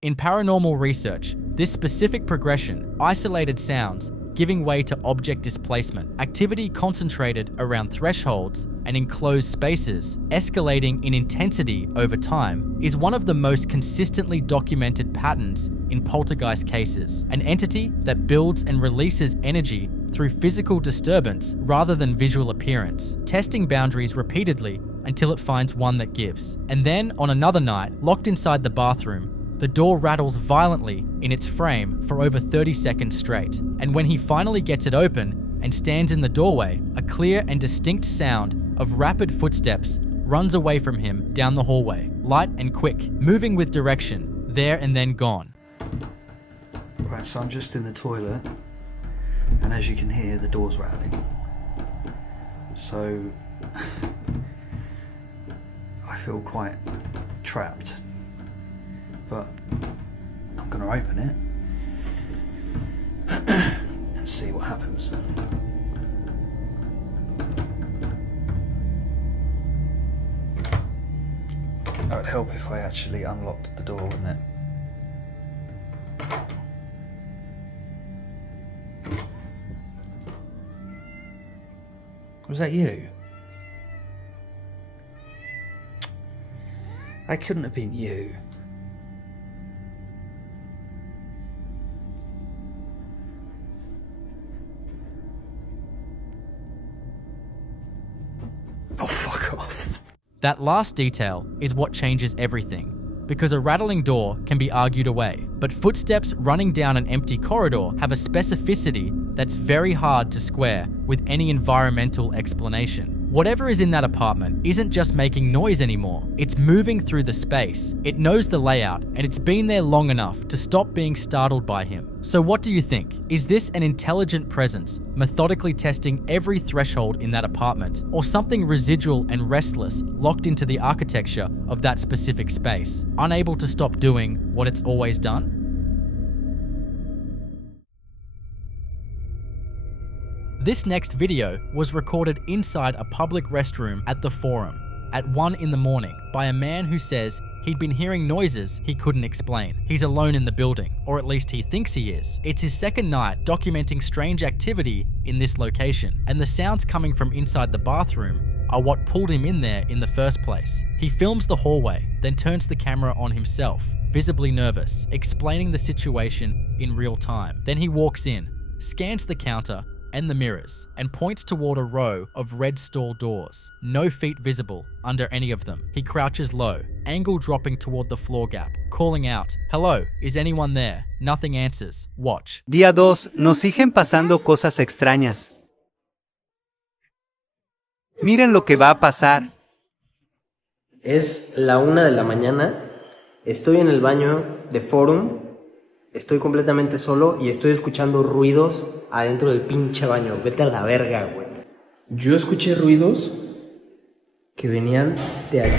In paranormal research, this specific progression, isolated sounds, giving way to object displacement, activity concentrated around thresholds and enclosed spaces, escalating in intensity over time, is one of the most consistently documented patterns in poltergeist cases. An entity that builds and releases energy through physical disturbance rather than visual appearance, testing boundaries repeatedly until it finds one that gives. And then, on another night, locked inside the bathroom, the door rattles violently in its frame for over 30 seconds straight. And when he finally gets it open and stands in the doorway, a clear and distinct sound of rapid footsteps runs away from him down the hallway, light and quick, moving with direction, there and then gone. Right, so I'm just in the toilet, and as you can hear, the door's rattling. So I feel quite trapped. But I'm going to open it and see what happens. It would help if I actually unlocked the door, wouldn't it? Was that you? That couldn't have been you. Oh, fuck off. That last detail is what changes everything, because a rattling door can be argued away, but footsteps running down an empty corridor have a specificity that's very hard to square with any environmental explanation. Whatever is in that apartment isn't just making noise anymore, it's moving through the space. It knows the layout, and it's been there long enough to stop being startled by him. So what do you think? Is this an intelligent presence, methodically testing every threshold in that apartment, or something residual and restless locked into the architecture of that specific space, unable to stop doing what it's always done? This next video was recorded inside a public restroom at the Forum at 1 in the morning by a man who says he'd been hearing noises he couldn't explain. He's alone in the building, or at least he thinks he is. It's his second night documenting strange activity in this location, and the sounds coming from inside the bathroom are what pulled him in there in the first place. He films the hallway, then turns the camera on himself, visibly nervous, explaining the situation in real time. Then he walks in, scans the counter and the mirrors, and points toward a row of red stall doors. No feet visible under any of them. He crouches low, angle dropping toward the floor gap, calling out, "Hello, is anyone there?" Nothing answers. Watch. Día 2, nos siguen pasando cosas extrañas. Miren lo que va a pasar. Es la 1 de la mañana, estoy en el baño de Forum, estoy completamente solo y estoy escuchando ruidos adentro del pinche baño. Vete a la verga, güey. Yo escuché ruidos que venían de allá.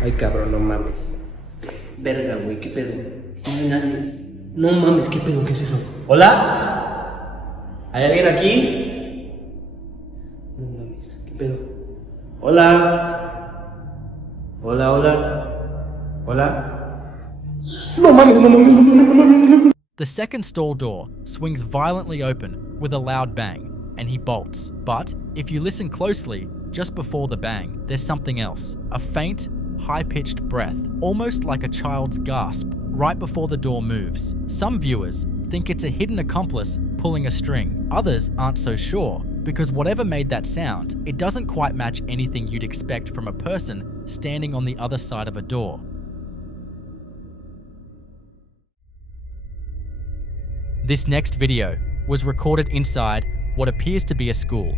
Ay, cabrón, no mames. Verga, güey, ¿qué pedo? No hay nadie. No mames, ¿qué pedo? ¿Qué es eso? ¿Hola? ¿Hay alguien aquí? No mames, ¿qué pedo? ¿Hola? ¿Hola, hola? ¿Hola? No mames, no mames, no mames, no mames. The second stall door swings violently open with a loud bang, and he bolts. But if you listen closely, just before the bang, there's something else. A faint, high-pitched breath, almost like a child's gasp, right before the door moves. Some viewers think it's a hidden accomplice pulling a string. Others aren't so sure, because whatever made that sound, it doesn't quite match anything you'd expect from a person standing on the other side of a door. This next video was recorded inside what appears to be a school.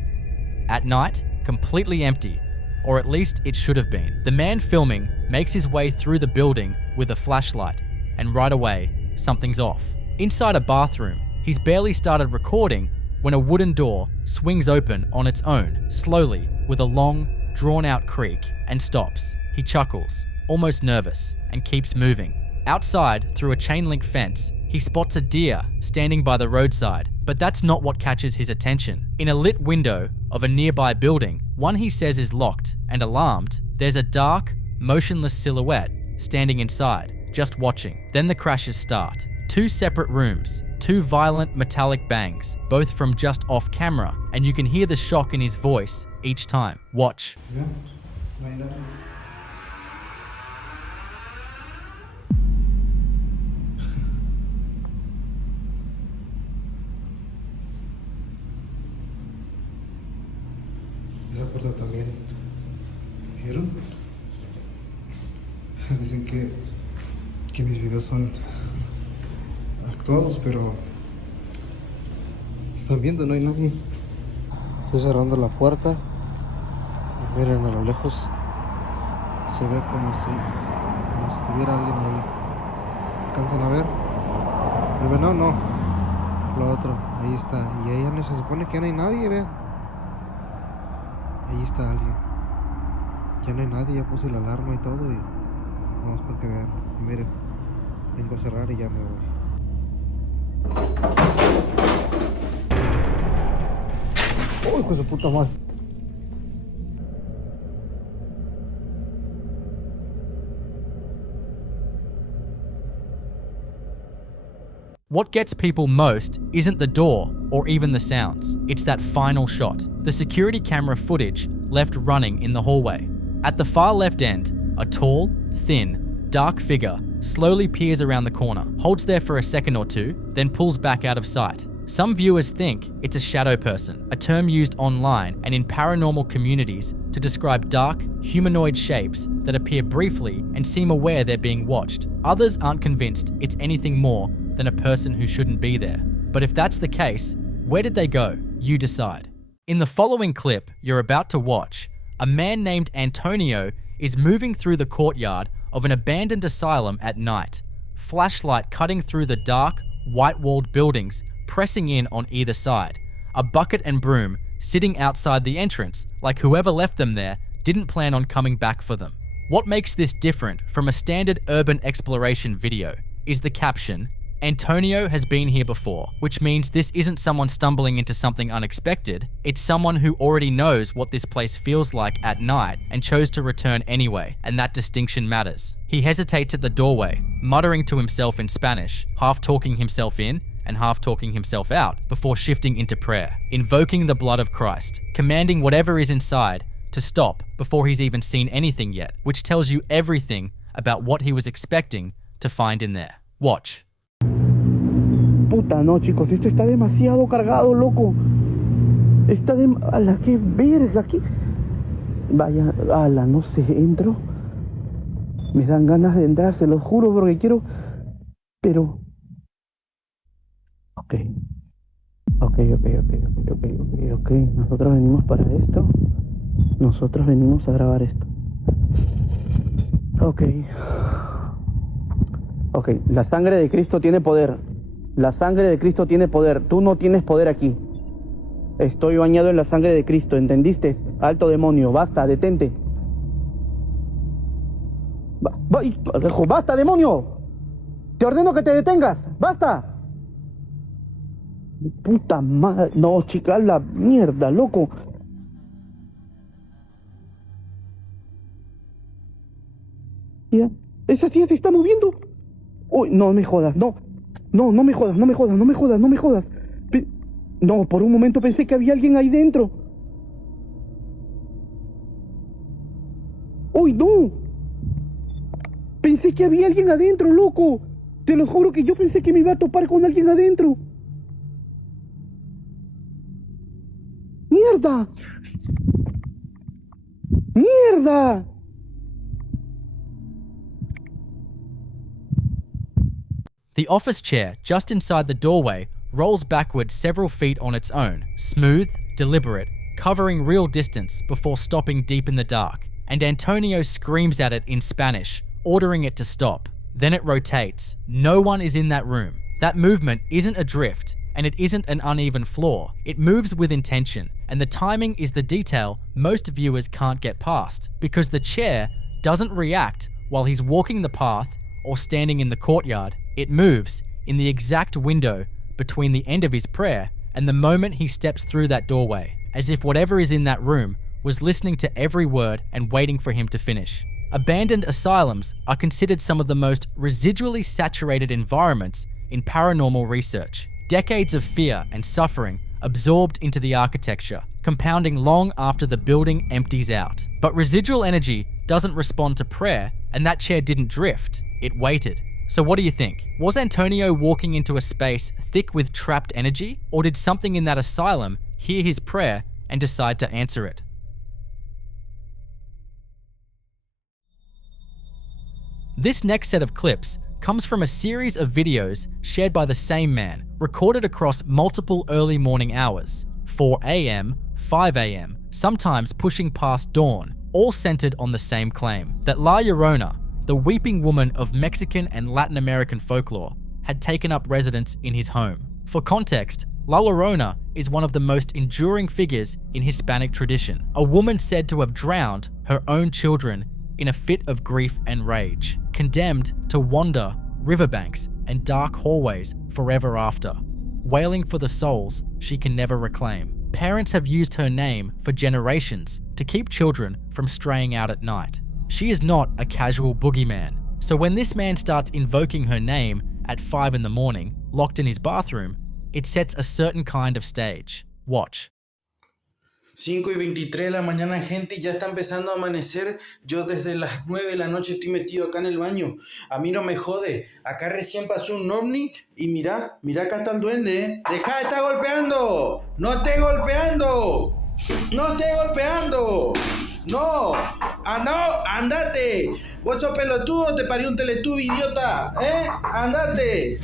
At night, completely empty, or at least it should have been. The man filming makes his way through the building with a flashlight, and right away, something's off. Inside a bathroom, he's barely started recording when a wooden door swings open on its own, slowly, with a long, drawn-out creak and stops. He chuckles, almost nervous, and keeps moving. Outside, through a chain-link fence, he spots a deer standing by the roadside, but that's not what catches his attention. In a lit window of a nearby building, one he says is locked, and alarmed, there's a dark, motionless silhouette standing inside, just watching. Then the crashes start. 2 separate rooms, 2 violent metallic bangs, both from just off camera, and you can hear the shock in his voice each time. Watch. Yeah, why not? Esa puerta también. ¿Vieron? Dicen que mis videos son actuados, pero están viendo, no hay nadie. Estoy cerrando la puerta y miren, a lo lejos se ve como si estuviera alguien ahí. ¿Alcanzan a ver? El venado no, lo otro, ahí está. Y ahí ya no se supone que ya no hay nadie, vean. Ahí está alguien. Ya no hay nadie, ya puse la alarma y todo y vamos para que vean. Y miren, vengo a cerrar y ya me voy. ¡Uy, hijo de su puta madre! What gets people most isn't the door or even the sounds. It's that final shot. The security camera footage left running in the hallway. At the far left end, a tall, thin, dark figure slowly peers around the corner, holds there for a second or two, then pulls back out of sight. Some viewers think it's a shadow person, a term used online and in paranormal communities to describe dark, humanoid shapes that appear briefly and seem aware they're being watched. Others aren't convinced it's anything more than a person who shouldn't be there. But if that's the case, where did they go? You decide. In the following clip you're about to watch, a man named Antonio is moving through the courtyard of an abandoned asylum at night, flashlight cutting through the dark, white-walled buildings, pressing in on either side, a bucket and broom sitting outside the entrance like whoever left them there didn't plan on coming back for them. What makes this different from a standard urban exploration video is the caption, Antonio has been here before, which means this isn't someone stumbling into something unexpected, it's someone who already knows what this place feels like at night and chose to return anyway, and that distinction matters. He hesitates at the doorway, muttering to himself in Spanish, half talking himself in and half talking himself out before shifting into prayer, invoking the blood of Christ, commanding whatever is inside to stop before he's even seen anything yet, which tells you everything about what he was expecting to find in there. Watch. Puta, no, chicos, esto está demasiado cargado, loco. Está de... A la que verga, ¿qué? Vaya, ala, no sé, entro. Me dan ganas de entrar, se los juro, porque quiero... Pero... Ok. Nosotros venimos para esto. Nosotros venimos a grabar esto. Ok, la sangre de Cristo tiene poder. La sangre de Cristo tiene poder. Tú no tienes poder aquí. Estoy bañado en la sangre de Cristo, ¿entendiste? Alto demonio, basta, detente. ¡Basta, demonio! Te ordeno que te detengas. ¡Basta! Puta madre. No, chica, la mierda, loco. Mira, esa tía se está moviendo. Uy, no me jodas, no. No me jodas. No, por un momento pensé que había alguien ahí dentro. Uy, no. Pensé que había alguien adentro, loco. Te lo juro que yo pensé que me iba a topar con alguien adentro. ¡Mierda! The office chair just inside the doorway rolls backward several feet on its own, smooth, deliberate, covering real distance before stopping deep in the dark, and Antonio screams at it in Spanish, ordering it to stop. Then it rotates. No one is in that room. That movement isn't a drift, and it isn't an uneven floor. It moves with intention, and the timing is the detail most viewers can't get past, because the chair doesn't react while he's walking the path or standing in the courtyard. It moves in the exact window between the end of his prayer and the moment he steps through that doorway, as if whatever is in that room was listening to every word and waiting for him to finish. Abandoned asylums are considered some of the most residually saturated environments in paranormal research. Decades of fear and suffering absorbed into the architecture, compounding long after the building empties out. But residual energy doesn't respond to prayer, and that chair didn't drift, it waited. So what do you think? Was Antonio walking into a space thick with trapped energy, or did something in that asylum hear his prayer and decide to answer it? This next set of clips comes from a series of videos shared by the same man, recorded across multiple early morning hours, 4 a.m., 5 a.m., sometimes pushing past dawn, all centered on the same claim, that La Llorona, the weeping woman of Mexican and Latin American folklore, had taken up residence in his home. For context, La Llorona is one of the most enduring figures in Hispanic tradition, a woman said to have drowned her own children in a fit of grief and rage, condemned to wander riverbanks and dark hallways forever after, wailing for the souls she can never reclaim. Parents have used her name for generations to keep children from straying out at night. She is not a casual boogeyman, so when this man starts invoking her name at 5 in the morning, locked in his bathroom, it sets a certain kind of stage. Watch. 5:23 de la mañana, gente, y ya está empezando a amanecer. Yo desde las 9 de la noche estoy metido acá en el baño. A mí no me jode. Acá recién pasó un ovni y mira acá está el duende, ¿eh? ¡Deja de estar golpeando! ¡No esté golpeando! ¡No esté golpeando! ¡No! ¡Ah, no! ¡Andate! Vos sos pelotudo, te parió un teletubi, idiota, ¿eh? ¡Andate!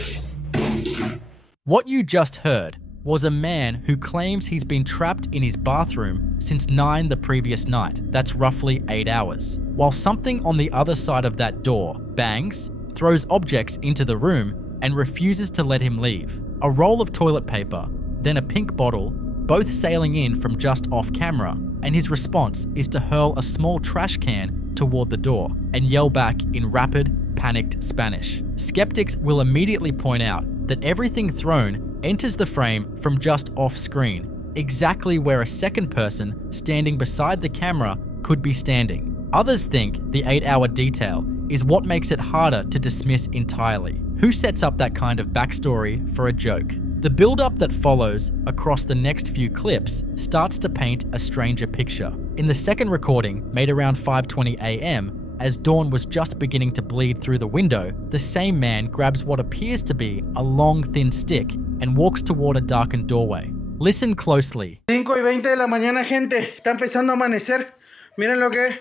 What you just heard was a man who claims he's been trapped in his bathroom since 9 the previous night. That's roughly 8 hours. While something on the other side of that door bangs, throws objects into the room, and refuses to let him leave. A roll of toilet paper, then a pink bottle, both sailing in from just off camera, and his response is to hurl a small trash can toward the door and yell back in rapid, panicked Spanish. Skeptics will immediately point out that everything thrown enters the frame from just off screen, exactly where a second person standing beside the camera could be standing. Others think the 8-hour detail is what makes it harder to dismiss entirely. Who sets up that kind of backstory for a joke? The build-up that follows across the next few clips starts to paint a stranger picture. In the second recording, made around 5:20 a.m., as dawn was just beginning to bleed through the window, the same man grabs what appears to be a long, thin stick and walks toward a darkened doorway. Listen closely. 5:20 de la mañana, gente. Está empezando a amanecer. Miren lo que es.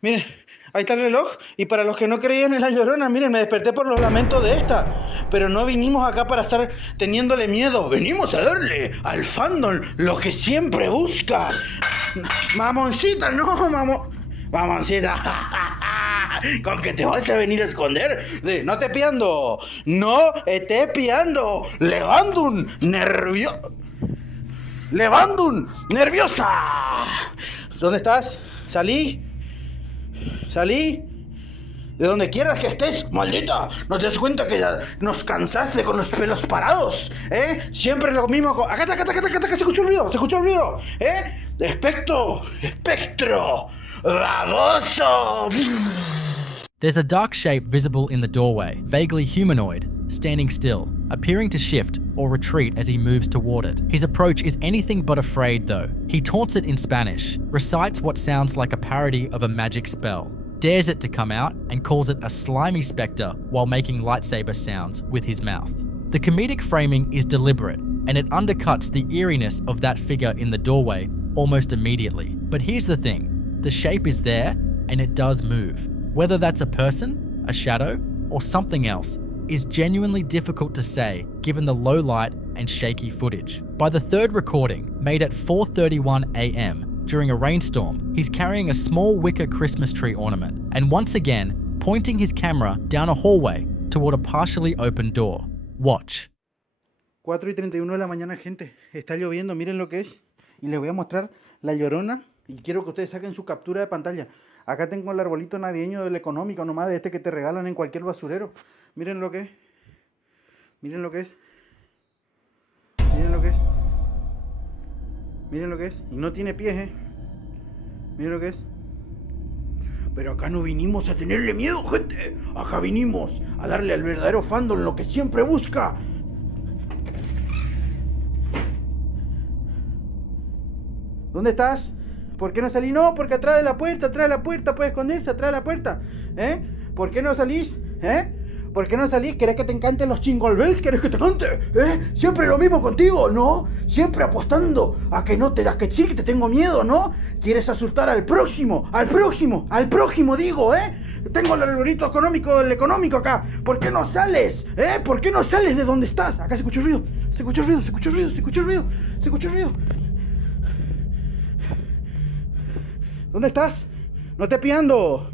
Miren, ahí está el reloj. Y para los que no creían en la Llorona, miren, me desperté por los lamentos de esta. Pero no vinimos acá para estar teniéndole miedo. Venimos a darle al fandom lo que siempre busca. Mamoncita, no, mamoncita. ¿Con que te vas a venir a esconder? No te piando. No esté piando. Levandum nerviosa. ¿Dónde estás? Salí. De donde quieras que estés, maldita. ¿No te das cuenta que ya nos cansaste con los pelos parados? ¿Eh? Siempre lo mismo. Acá, se escuchó el ruido. ¿Eh? Espectro. Baboso. There's a dark shape visible in the doorway, vaguely humanoid, standing still, appearing to shift or retreat as he moves toward it. His approach is anything but afraid though. He taunts it in Spanish, recites what sounds like a parody of a magic spell, dares it to come out, and calls it a slimy spectre while making lightsaber sounds with his mouth. The comedic framing is deliberate, and it undercuts the eeriness of that figure in the doorway almost immediately. But here's the thing, the shape is there, and it does move. Whether that's a person, a shadow, or something else is genuinely difficult to say given the low light and shaky footage. By the third recording, made at 4:31 a.m. during a rainstorm, he's carrying a small wicker Christmas tree ornament and once again pointing his camera down a hallway toward a partially open door. Watch. 4:31 de la mañana, gente. Está lloviendo, miren lo que es. Y les voy a mostrar la Llorona. Y quiero que ustedes saquen su captura de pantalla. Acá tengo el arbolito navideño del económico, nomás de este que te regalan en cualquier basurero. Miren lo que es. Miren lo que es. Miren lo que es. Miren lo que es. Y no tiene pies, Miren lo que es. Pero acá no vinimos a tenerle miedo, gente. Acá vinimos a darle al verdadero fandom lo que siempre busca. ¿Dónde estás? ¿Por qué no salís? No, porque atrás de la puerta, puede esconderse atrás de la puerta. ¿Por qué no salís? ¿Por qué no salís? ¿Querés que te encanten los Jingle Bells? ¿Querés que te cante? Siempre lo mismo contigo, ¿no? Siempre apostando a que no te das, que sí, que te tengo miedo, ¿no? ¿Quieres asustar al próximo digo, Tengo el arbolito económico del económico acá. ¿Por qué no sales? ¿Por qué no sales de donde estás? Acá se escucha ruido, se escucha ruido. ¿Dónde estás? No te piando.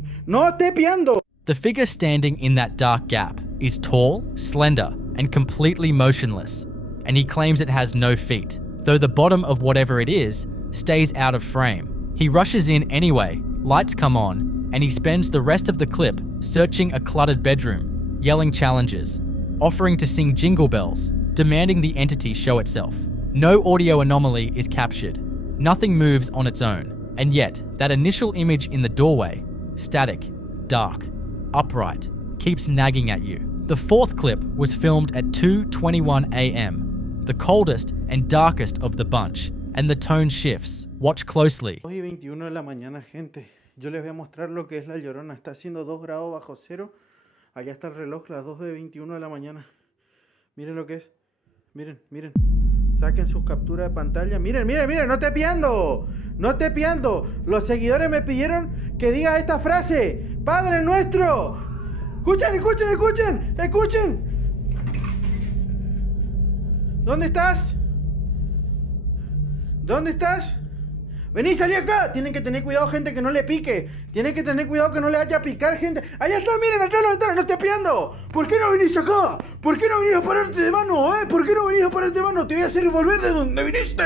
The figure standing in that dark gap is tall, slender, and completely motionless, and he claims it has no feet, though the bottom of whatever it is stays out of frame. He rushes in anyway, lights come on, and he spends the rest of the clip searching a cluttered bedroom, yelling challenges, offering to sing jingle bells, demanding the entity show itself. No audio anomaly is captured. Nothing moves on its own. And yet, that initial image in the doorway, static, dark, upright, keeps nagging at you. The fourth clip was filmed at 2:21 a.m., the coldest and darkest of the bunch, and the tone shifts. Watch closely. 2:21 de la mañana, gente. Yo les voy a mostrar lo que es la Llorona. Está haciendo 2 grados bajo cero. Allá está el reloj, las 2:21 de la mañana. Miren lo que es. Miren. Saquen sus capturas de pantalla. Miren, no te piando. Los seguidores me pidieron que diga esta frase. Padre nuestro. Escuchen. ¿Dónde estás? Vení, salí acá. Tienen que tener cuidado, gente, que no le pique. Tienen que tener cuidado que no le vaya a picar, gente. Allá está, miren, atrás de la ventana, no te piando. ¿Por qué no venís acá? ¿Por qué no venís a pararte de mano, ¿Por qué no venís a pararte de mano? Te voy a hacer volver de donde viniste.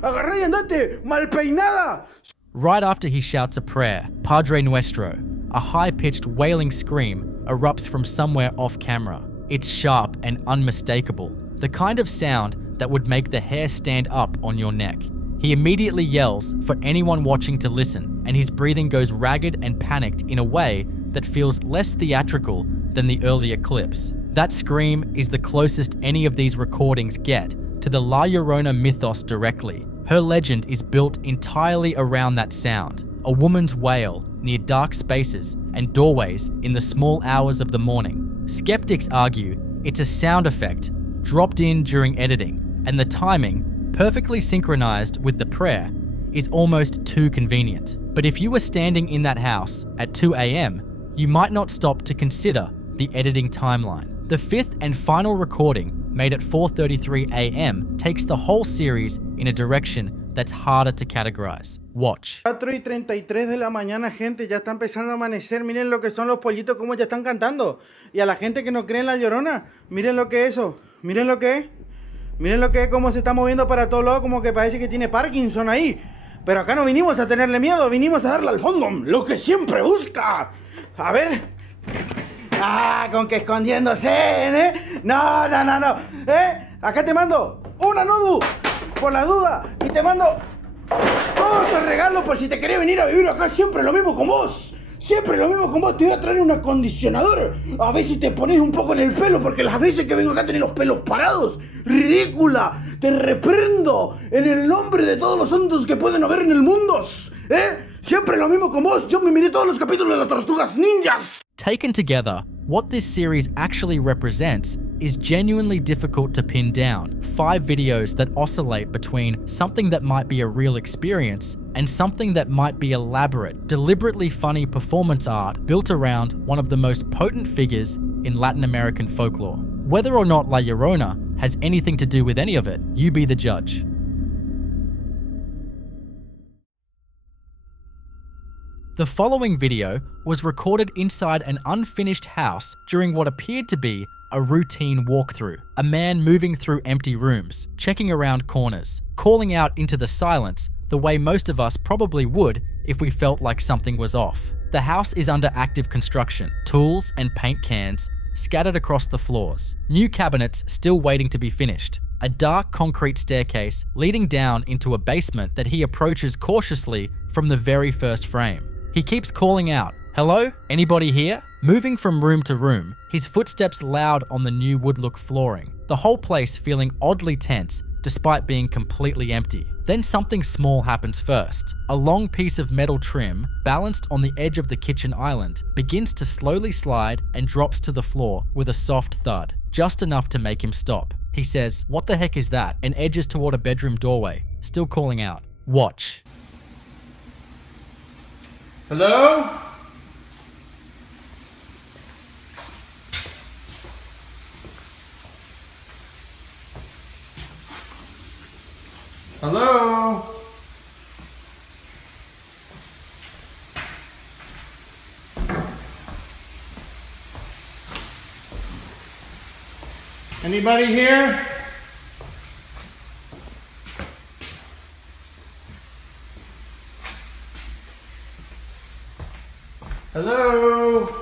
Agarrá y andate, mal peinada. Right after he shouts a prayer, Padre Nuestro, a high-pitched wailing scream erupts from somewhere off camera. It's sharp and unmistakable, the kind of sound that would make the hair stand up on your neck. He immediately yells for anyone watching to listen, and his breathing goes ragged and panicked in a way that feels less theatrical than the earlier clips. That scream is the closest any of these recordings get to the La Llorona mythos directly. Her legend is built entirely around that sound, a woman's wail near dark spaces and doorways in the small hours of the morning. Skeptics argue it's a sound effect dropped in during editing, and the timing, perfectly synchronized with the prayer, is almost too convenient. But if you were standing in that house at 2 a.m., you might not stop to consider the editing timeline. The fifth and final recording, made at 4:33 a.m., takes the whole series in a direction that's harder to categorize. Watch. 4:33 de la mañana, gente, ya está empezando a amanecer. Miren lo que son los pollitos, cómo ya están cantando. Y a la gente que no cree en la Llorona, miren lo que es eso. Miren lo que es, cómo se está moviendo para todos lados, como que parece que tiene Parkinson ahí. Pero acá no vinimos a tenerle miedo, vinimos a darle al fandom lo que siempre busca. A ver. Con que escondiéndose, No. Acá te mando una Nodu, por la duda. Y te mando otro regalo por si te querés venir a vivir acá. Siempre lo mismo con vos. Te voy a traer un acondicionador. A ver si te pones un poco en el pelo, porque las veces que vengo acá tenés los pelos parados. ¡Ridícula! Te reprendo en el nombre de todos los santos que pueden haber en el mundo. Siempre lo mismo con vos. Yo me miré todos los capítulos de las Tortugas Ninjas. Taken together, what this series actually represents is genuinely difficult to pin down. 5 videos that oscillate between something that might be a real experience and something that might be elaborate, deliberately funny performance art built around one of the most potent figures in Latin American folklore. Whether or not La Llorona has anything to do with any of it, you be the judge. The following video was recorded inside an unfinished house during what appeared to be a routine walkthrough, a man moving through empty rooms, checking around corners, calling out into the silence the way most of us probably would if we felt like something was off. The house is under active construction, tools and paint cans scattered across the floors, new cabinets still waiting to be finished, a dark concrete staircase leading down into a basement that he approaches cautiously from the very first frame. He keeps calling out, "Hello? Anybody here?" Moving from room to room, his footsteps loud on the new woodlook flooring, the whole place feeling oddly tense despite being completely empty. Then something small happens first. A long piece of metal trim, balanced on the edge of the kitchen island, begins to slowly slide and drops to the floor with a soft thud, just enough to make him stop. He says, "What the heck is that?" and edges toward a bedroom doorway, still calling out, "Watch." Hello? Hello? Anybody here? Hello?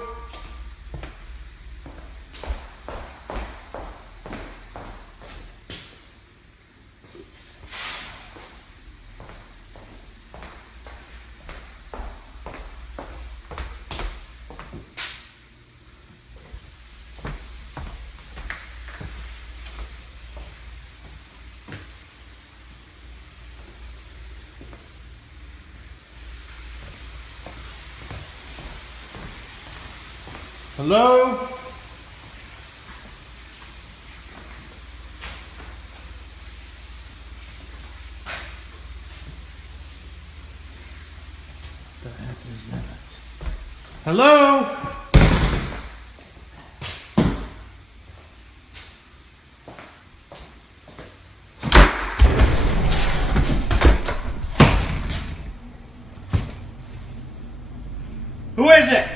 Hello? The heck is that? Hello? Who is it?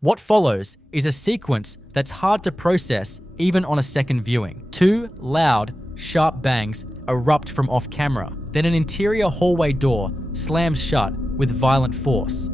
What follows is a sequence that's hard to process even on a second viewing. Two loud, sharp bangs erupt from off camera. Then an interior hallway door slams shut with violent force.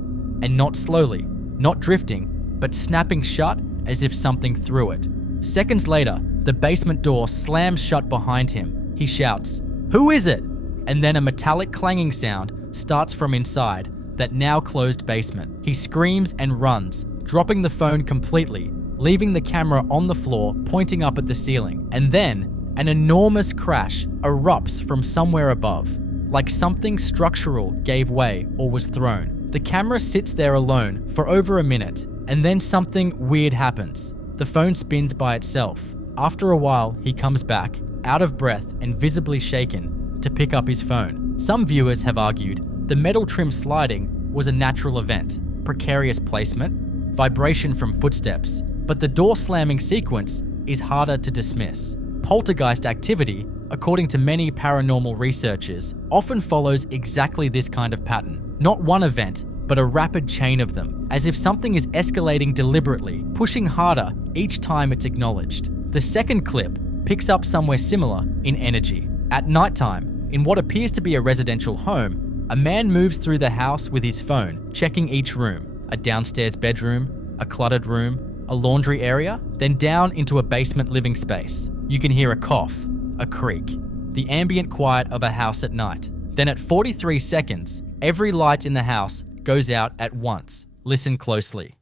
And not slowly, not drifting, but snapping shut as if something threw it. Seconds later, the basement door slams shut behind him. He shouts, "Who is it?" And then a metallic clanging sound starts from inside that now closed basement. He screams and runs, dropping the phone completely, leaving the camera on the floor pointing up at the ceiling. And then an enormous crash erupts from somewhere above, like something structural gave way or was thrown. The camera sits there alone for over a minute, and then something weird happens. The phone spins by itself. After a while, he comes back, out of breath and visibly shaken, to pick up his phone. Some viewers have argued the metal trim sliding was a natural event, precarious placement, vibration from footsteps, but the door slamming sequence is harder to dismiss. Poltergeist activity according to many paranormal researchers, often follows exactly this kind of pattern. Not one event, but a rapid chain of them, as if something is escalating deliberately, pushing harder each time it's acknowledged. The second clip picks up somewhere similar in energy. At nighttime, in what appears to be a residential home, a man moves through the house with his phone, checking each room, a downstairs bedroom, a cluttered room, a laundry area, then down into a basement living space. You can hear a cough, a creak, the ambient quiet of a house at night. Then at 43 seconds, every light in the house goes out at once. Listen closely.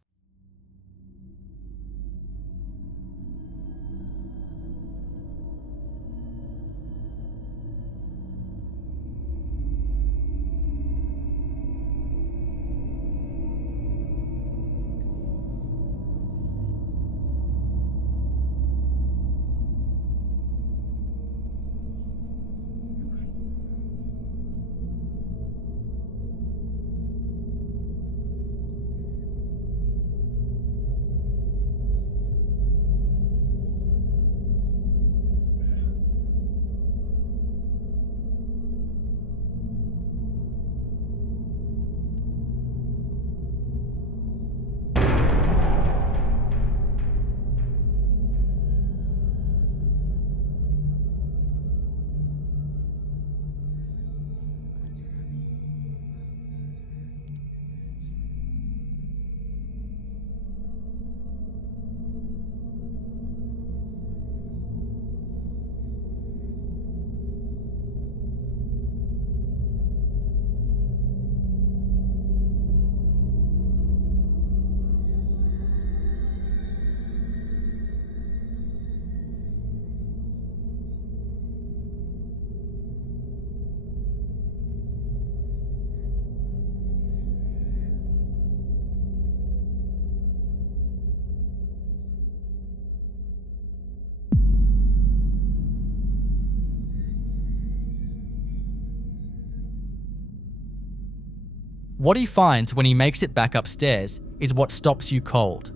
What he finds when he makes it back upstairs is what stops you cold.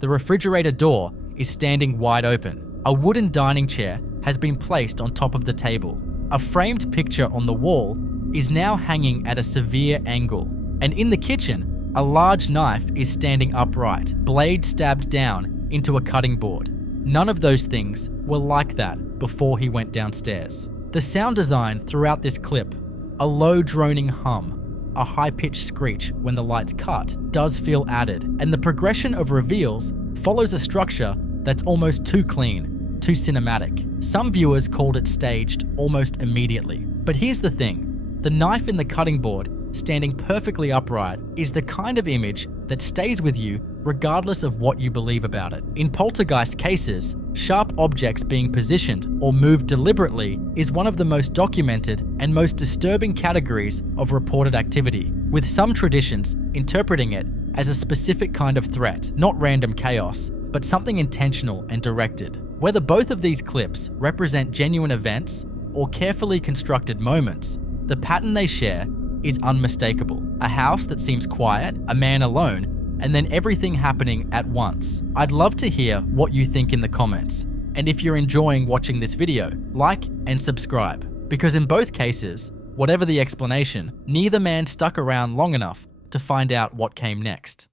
The refrigerator door is standing wide open. A wooden dining chair has been placed on top of the table. A framed picture on the wall is now hanging at a severe angle. And in the kitchen, a large knife is standing upright, blade stabbed down into a cutting board. None of those things were like that before he went downstairs. The sound design throughout this clip, a low droning hum, a high-pitched screech when the lights cut, does feel added, and the progression of reveals follows a structure that's almost too clean, too cinematic. Some viewers called it staged almost immediately. But here's the thing, the knife in the cutting board, standing perfectly upright, is the kind of image that stays with you regardless of what you believe about it. In poltergeist cases, sharp objects being positioned or moved deliberately is one of the most documented and most disturbing categories of reported activity, with some traditions interpreting it as a specific kind of threat, not random chaos, but something intentional and directed. Whether both of these clips represent genuine events or carefully constructed moments, the pattern they share is unmistakable. A house that seems quiet, a man alone, and then everything happening at once. I'd love to hear what you think in the comments. And if you're enjoying watching this video, like and subscribe. Because in both cases, whatever the explanation, neither man stuck around long enough to find out what came next.